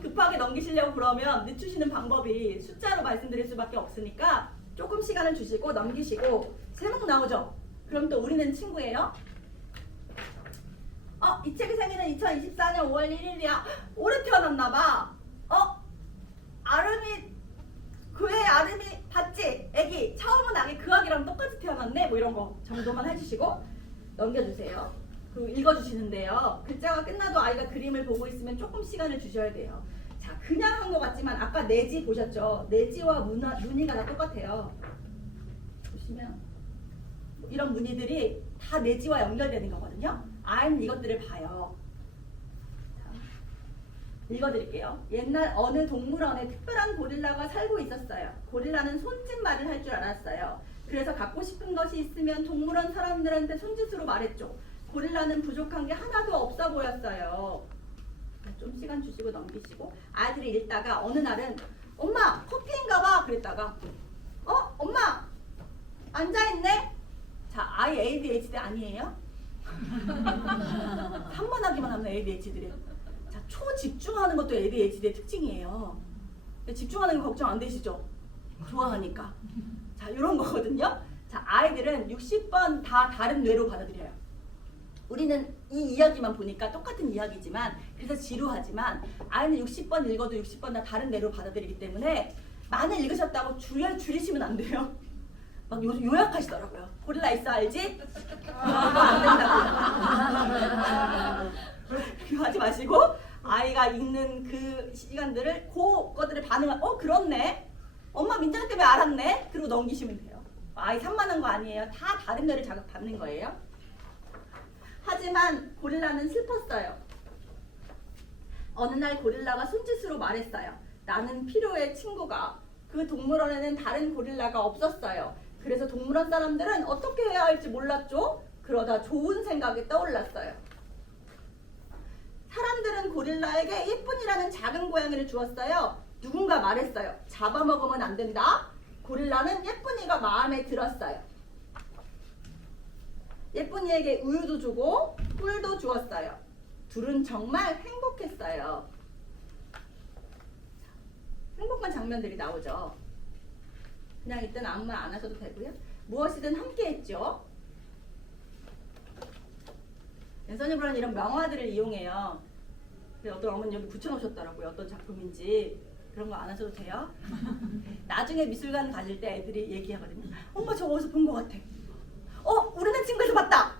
급하게 넘기시려고 그러면 늦추시는 방법이 숫자로 말씀드릴 수밖에 없으니까 조금 시간을 주시고 넘기시고 제목 나오죠? 그럼 또 우리는 친구예요. 이 책의 생일은 2024년 5월 1일이야. 올해 태어났나봐. 그 애 아름이 봤지? 애기 처음은 아기 그 아기랑 똑같이 태어났네? 뭐 이런 거 정도만 해주시고 넘겨주세요. 그리고 읽어주시는데요. 글자가 끝나도 아이가 그림을 보고 있으면 조금 시간을 주셔야 돼요. 자, 그냥 한 것 같지만 아까 내지 보셨죠? 내지와 무늬가 다 똑같아요. 보시면 이런 무늬들이 다 내지와 연결되는 거거든요. 아이는 이것들을 봐요. 읽어드릴게요. 옛날 어느 동물원에 특별한 고릴라가 살고 있었어요. 고릴라는 손짓말을 할 줄 알았어요. 그래서 갖고 싶은 것이 있으면 동물원 사람들한테 손짓으로 말했죠. 고릴라는 부족한 게 하나도 없어 보였어요. 좀 시간 주시고 넘기시고 아이들이 읽다가 어느 날은 엄마 커피인가 봐 그랬다가 엄마 앉아있네? 자, 아이 ADHD 아니에요? 산만하기만 하면 ADHD래. 자, 초집중하는 것도 ADHD의 특징이에요. 집중하는 거 걱정 안 되시죠? 좋아하니까. 자, 이런 거거든요. 자, 아이들은 60번 다 다른 뇌로 받아들여요. 우리는 이 이야기만 보니까 똑같은 이야기지만 그래서 지루하지만 아이는 60번 읽어도 60번 다 다른 뇌로 받아들이기 때문에 많이 읽으셨다고 줄이시면 안 돼요. 막 요약하시더라고요. 고릴라 있어 알지? 안 된다고요. 그거 하지 마시고 아이가 읽는 그 시간들을 그것들을 반응을 그렇네. 엄마 민정 때문에 알았네. 그리고 넘기시면 돼요. 아이 산만한 거 아니에요. 다 다른 뇌를 자극받는 거예요. 하지만 고릴라는 슬펐어요. 어느 날 고릴라가 손짓으로 말했어요. 나는 필요해 친구가. 그 동물원에는 다른 고릴라가 없었어요. 그래서 동물원 사람들은 어떻게 해야 할지 몰랐죠. 그러다 좋은 생각이 떠올랐어요. 사람들은 고릴라에게 예쁜이라는 작은 고양이를 주었어요. 누군가 말했어요. 잡아먹으면 안 된다. 고릴라는 예쁜이가 마음에 들었어요. 예쁜이에게 우유도 주고 꿀도 주었어요. 둘은 정말 행복했어요. 행복한 장면들이 나오죠. 그냥 이때는 아무 말 안 하셔도 되고요. 무엇이든 함께 했죠. 앤서니 브라운 이런 명화들을 이용해요. 어떤 어머니 여기 붙여놓으셨더라고요. 어떤 작품인지. 그런 거 안 하셔도 돼요. 나중에 미술관 가실 때 애들이 얘기하거든요. 엄마 저거 어디서 본 것 같아. 우리는 친구에서 봤다.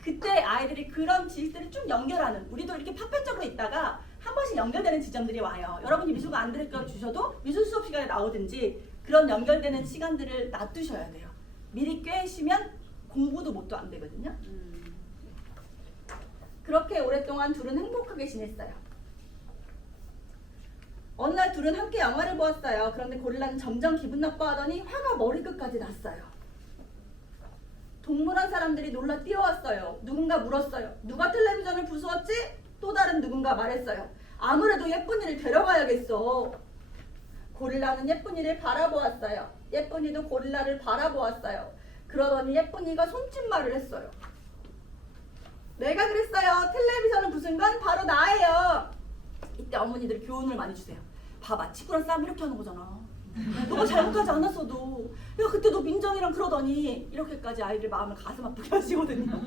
그때 아이들이 그런 지식들을 쭉 연결하는, 우리도 이렇게 파편적으로 있다가 한 번씩 연결되는 지점들이 와요. 여러분이 미술관 안 들을 거 주셔도 미술 수업 시간에 나오든지 그런 연결되는 시간들을 놔두셔야 돼요. 미리 꿰시면 공부도 못도 안 되거든요. 그렇게 오랫동안 둘은 행복하게 지냈어요. 어느 날 둘은 함께 영화를 보았어요. 그런데 고릴라는 점점 기분 나빠하더니 화가 머리끝까지 났어요. 동물원 사람들이 놀라 뛰어왔어요. 누군가 물었어요. 누가 텔레비전을 부수었지? 또 다른 누군가 말했어요. 아무래도 예쁜이를 데려가야겠어. 고릴라는 예쁜이를 바라보았어요. 예쁜이도 고릴라를 바라보았어요. 그러더니 예쁜이가 손짓말을 했어요. 내가 그랬어요. 텔레비전을 부순 건 바로 나예요. 이때 어머니들이 교훈을 많이 주세요. 봐봐, 친구랑 싸움 이렇게 하는 거잖아. 너가 잘못하지 않았어도 야 그때 너 민정이랑 그러더니 이렇게까지 아이들 마음을 가슴 아프게 하시거든요.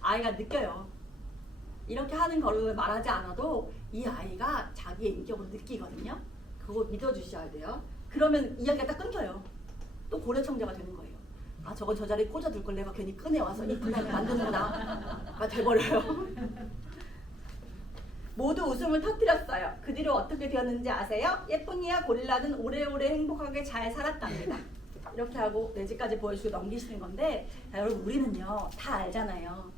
아이가 느껴요. 이렇게 하는 거를 말하지 않아도 이 아이가 자기의 인격으로 느끼거든요. 그거 믿어주셔야 돼요. 그러면 이야기가 딱 끊겨요. 또 고려청자가 되는 거예요. 아 저건 저 자리에 꽂아둘 걸 내가 괜히 꺼내와서 이 분란을 만드는구나 돼버려요. 모두 웃음을 터뜨렸어요. 그 뒤로 어떻게 되었는지 아세요? 예쁜이와 고릴라는 오래오래 행복하게 잘 살았답니다. 이렇게 하고 내지까지 보여주고 넘기시는 건데 자, 여러분 우리는요 다 알잖아요.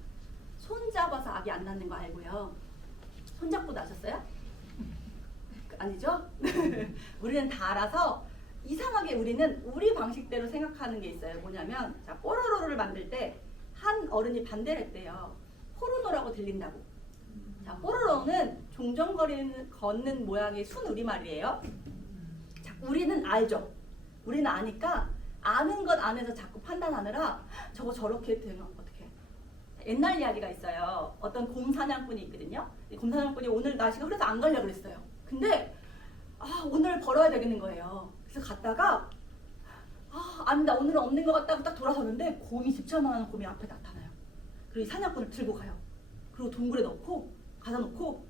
손 잡아서 아기 안 낳는 거 알고요. 손 잡고 나셨어요? 아니죠? 우리는 다 알아서 이상하게 우리는 우리 방식대로 생각하는 게 있어요. 뭐냐면 자 뽀로로를 만들 때 한 어른이 반대를 했대요. 포르노라고 들린다고. 자, 뽀로로는 종종거리는 걷는 모양의 순우리말이에요. 자, 우리는 알죠. 우리는 아니까 아는 것 안에서 자꾸 판단하느라 저거 저렇게 되면 어떡해. 옛날 이야기가 있어요. 어떤 곰사냥꾼이 있거든요. 이 곰사냥꾼이 오늘 날씨가 흐려서 안 가려고 그랬어요. 근데 오늘 벌어야 되겠는 거예요. 그래서 갔다가 아니다 오늘은 없는 것 같다고 딱 돌아서는데 곰이 집차만한 곰이 앞에 나타나요. 그리고 이 사냥꾼을 들고 가요. 그리고 동굴에 넣고 가다 놓고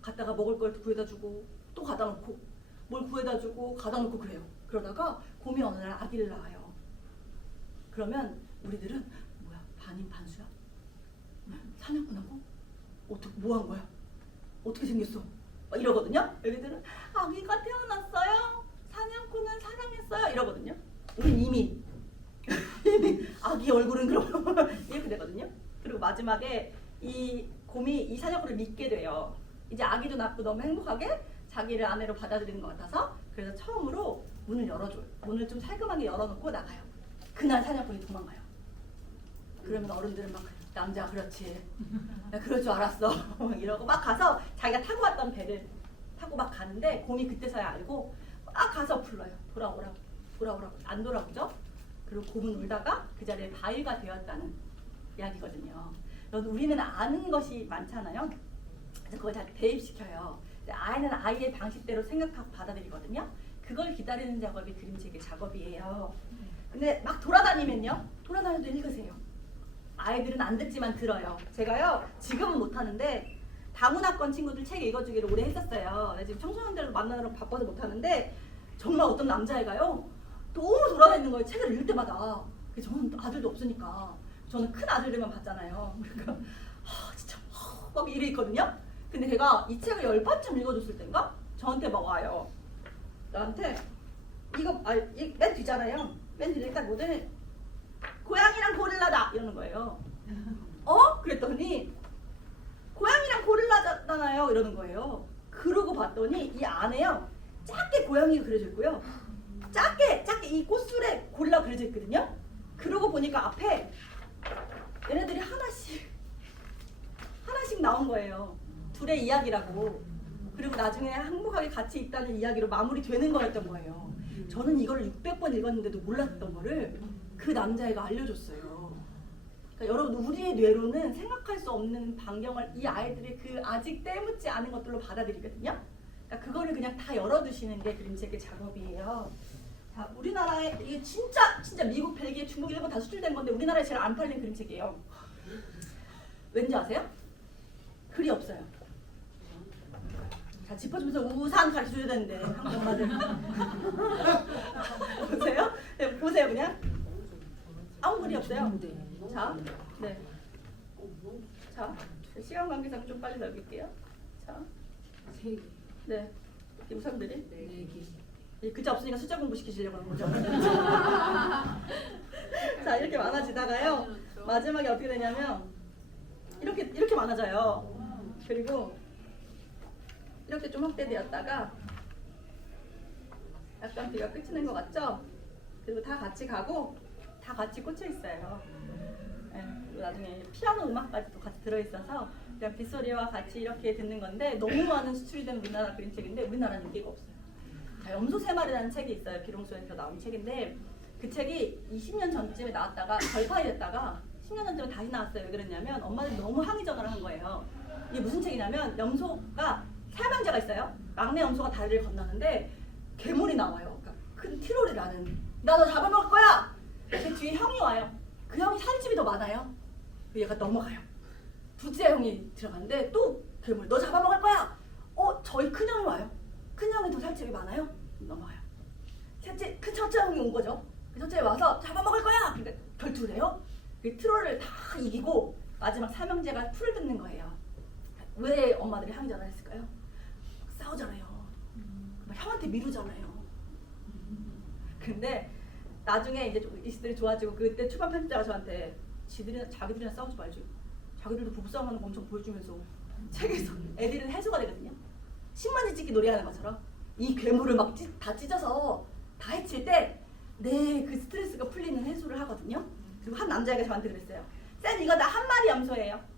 갔다가 먹을 걸 구해다 주고 또 가다 놓고 뭘 구해다 주고 가다 놓고 그래요. 그러다가 곰이 어느 날 아기를 낳아요. 그러면 우리들은 뭐야 반인 반수야? 사냥꾼하고? 어떻게 뭐 한 거야? 어떻게 생겼어? 막 이러거든요. 얘네들은 아기가 태어났어요. 사냥꾼은 사랑했어요. 이러거든요. 우린 이미 아기 얼굴은 그럼 이렇게 되거든요. 그리고 마지막에 이 곰이 이 사냥꾼을 믿게 돼요. 이제 아기도 낳고 너무 행복하게 자기를 아내로 받아들이는 것 같아서 그래서 처음으로 문을 열어줘요. 문을 좀 살금하게 열어놓고 나가요. 그날 사냥꾼이 도망가요. 그러면 어른들은 막 남자 그렇지. 나 그럴 줄 알았어. 이러고 막 가서 자기가 타고 왔던 배를 타고 막 가는데 곰이 그때서야 알고 막 가서 불러요. 돌아오라고. 안 돌아오죠? 그리고 곰은 울다가 그 자리에 바위가 되었다는 이야기거든요. 우리는 아는 것이 많잖아요. 그래서 그걸 다 대입시켜요. 아이는 아이의 방식대로 생각하고 받아들이거든요. 그걸 기다리는 작업이 그림책의 작업이에요. 근데 막 돌아다니면요. 돌아다녀도 읽으세요. 아이들은 안 듣지만 들어요. 제가요 지금은 못하는데 다문화권 친구들 책 읽어주기를 오래 했었어요. 지금 청소년들 만나느라 바빠서 못하는데 정말 어떤 남자애가요 너무 돌아다니는 거예요. 책을 읽을 때마다. 그래서 저는 아들도 없으니까 저는 큰 아들들만 봤잖아요. 그러니까 진짜 막 이래 있거든요. 근데 걔가 이 책을 10번쯤 읽어줬을 땐가 저한테 막 와요. 나한테 이거 맨 뒤잖아요. 맨 뒤에 딱 뭐든 고양이랑 고릴라다 이러는 거예요. 그랬더니 고양이랑 고릴라잖아요 이러는 거예요. 그러고 봤더니 이 안에요 작게 고양이가 그려져 있고요. 작게 이 꽃술에 고릴라가 그려져 있거든요. 그러고 보니까 앞에 얘네들이 하나씩 나온 거예요. 둘의 이야기라고. 그리고 나중에 행복하게 같이 있다는 이야기로 마무리되는 거였던 거예요. 저는 이걸 600번 읽었는데도 몰랐던 거를 그 남자애가 알려줬어요. 그러니까 여러분 우리의 뇌로는 생각할 수 없는 반경을 이 아이들이 그 아직 때묻지 않은 것들로 받아들이거든요. 그러니까 그거를 그냥 다 열어두시는 게 그림책의 작업이에요. 자, 우리나라에 이게 진짜 미국, 벨기에, 중국, 일본 다 수출된 건데 우리나라에 제일 안 팔리는 그림책이에요. 왠지 아세요? 글이 없어요. 자, 짚어주면서 우산 가르쳐줘야 되는데 한국말을 보세요? 네, 보세요 그냥. 아무 글이 없어요. 자, 네. 자, 시간 관계상 좀 빨리 넘길게요. 자, 네. 이렇게 우산들이. 글자 없으니까 숫자 공부 시키시려고 하는 거죠. 자, 이렇게 많아지다가요. 마지막에 어떻게 되냐면 이렇게 많아져요. 그리고 이렇게 좀 확대되었다가 약간 비가 끝이 난 것 같죠? 그리고 다 같이 가고 다 같이 꽂혀 있어요. 네, 나중에 피아노 음악까지도 같이 들어있어서 그냥 빗소리와 같이 이렇게 듣는 건데 너무 많은 수출이 된 우리나라 그림책인데 우리나라는 인기가 없어요. 자, 염소 세 마리라는 책이 있어요. 기롱소에서 나온 책인데 그 책이 20년 전쯤에 나왔다가 절판이 됐다가 10년 전쯤에 다시 나왔어요. 왜 그랬냐면 엄마들이 너무 항의 전화를 한 거예요. 이게 무슨 책이냐면 염소가 삼형제가 있어요. 막내 염소가 다리를 건너는데 괴물이 나와요. 그러니까 큰 티로를 나는 나 너 잡아먹을 거야! 제 뒤에 형이 와요. 그 형이 살집이 더 많아요. 얘가 넘어가요. 둘째 형이 들어가는데 또 괴물 너 잡아먹을 거야! 저희 큰 형이 와요. 큰 형이 더 살집이 많아요. 넘어가요. 첫째 형이 온 거죠. 첫째 와서 잡아먹을 거야! 근데 결투를 해요. 그 트롤을 다 이기고 마지막 삼형제가 풀을 듣는 거예요. 왜 엄마들이 항의 전화를 했을까요? 싸우잖아요. 막 형한테 미루잖아요. 근데 나중에 이제 이들이 좋아지고 그때 출판 편집자가 저한테 자기들이랑 싸우지 말지. 자기들도 부부싸움하는 거 엄청 보여주면서 책에서 애들은 해소가 되거든요. 신문지 찍기 놀이하는 것처럼 이 괴물을 막 다 찢어서 다 해칠 때 내 그 스트레스가 풀리는 해소를 하거든요. 그리고 한 남자애가 저한테 그랬어요. 쌤 이거 나 한 마리 염소예요.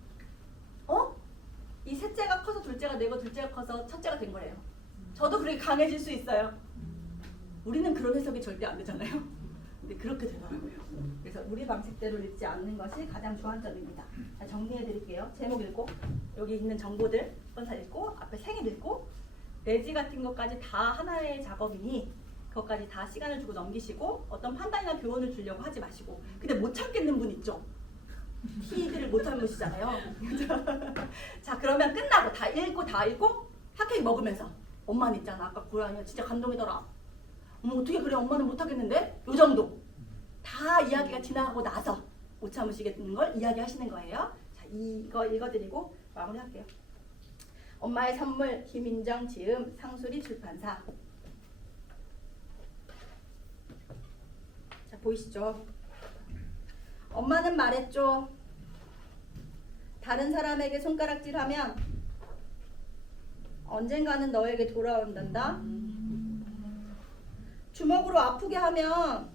이 셋째가 커서 둘째가 되고 둘째가 커서 첫째가 된 거래요. 저도 그렇게 강해질 수 있어요. 우리는 그런 해석이 절대 안 되잖아요. 근데 그렇게 되더라고요. 그래서 우리 방식대로 읽지 않는 것이 가장 주안점입니다. 자, 정리해 드릴게요. 제목 읽고 여기 있는 정보들 번사 읽고 앞에 생일 읽고 내지 같은 것까지 다 하나의 작업이니 그것까지 다 시간을 주고 넘기시고 어떤 판단이나 교훈을 주려고 하지 마시고 근데 못 참겠는 분 있죠? 티들을 못 참으시잖아요. 자 그러면 끝나고 다 읽고 핫케이크 먹으면서 엄마는 있잖아 아까 고양이 진짜 감동이더라. 어떻게 그래 엄마는 못하겠는데? 요 정도 다 이야기가 지나가고 나서 못 참으시겠는 걸 이야기하시는 거예요. 자 이거 읽어드리고 마무리할게요. 엄마의 선물 김인정 지음 상수리 출판사. 자 보이시죠? 엄마는 말했죠. 다른 사람에게 손가락질하면 언젠가는 너에게 돌아온단다. 주먹으로 아프게 하면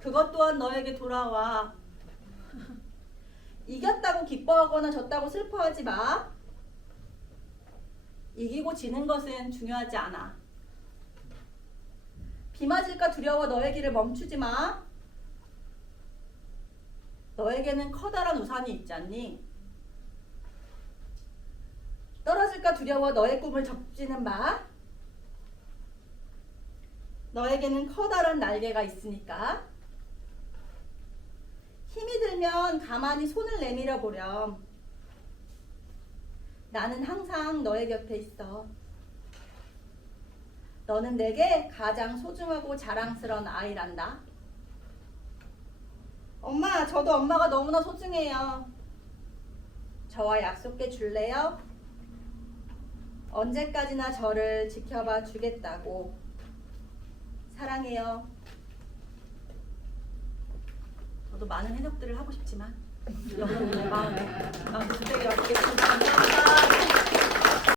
그것 또한 너에게 돌아와. 이겼다고 기뻐하거나 졌다고 슬퍼하지 마. 이기고 지는 것은 중요하지 않아. 비 맞을까 두려워 너의 길을 멈추지 마. 너에게는 커다란 우산이 있지 않니? 떨어질까 두려워 너의 꿈을 접지는 마. 너에게는 커다란 날개가 있으니까. 힘이 들면 가만히 손을 내밀어 보렴. 나는 항상 너의 곁에 있어. 너는 내게 가장 소중하고 자랑스러운 아이란다. 엄마, 저도 엄마가 너무나 소중해요. 저와 약속해 줄래요? 언제까지나 저를 지켜봐 주겠다고. 사랑해요. 저도 많은 해석들을 하고 싶지만 여러분의 마음에 주되게 맡기겠습니다. 감사합니다.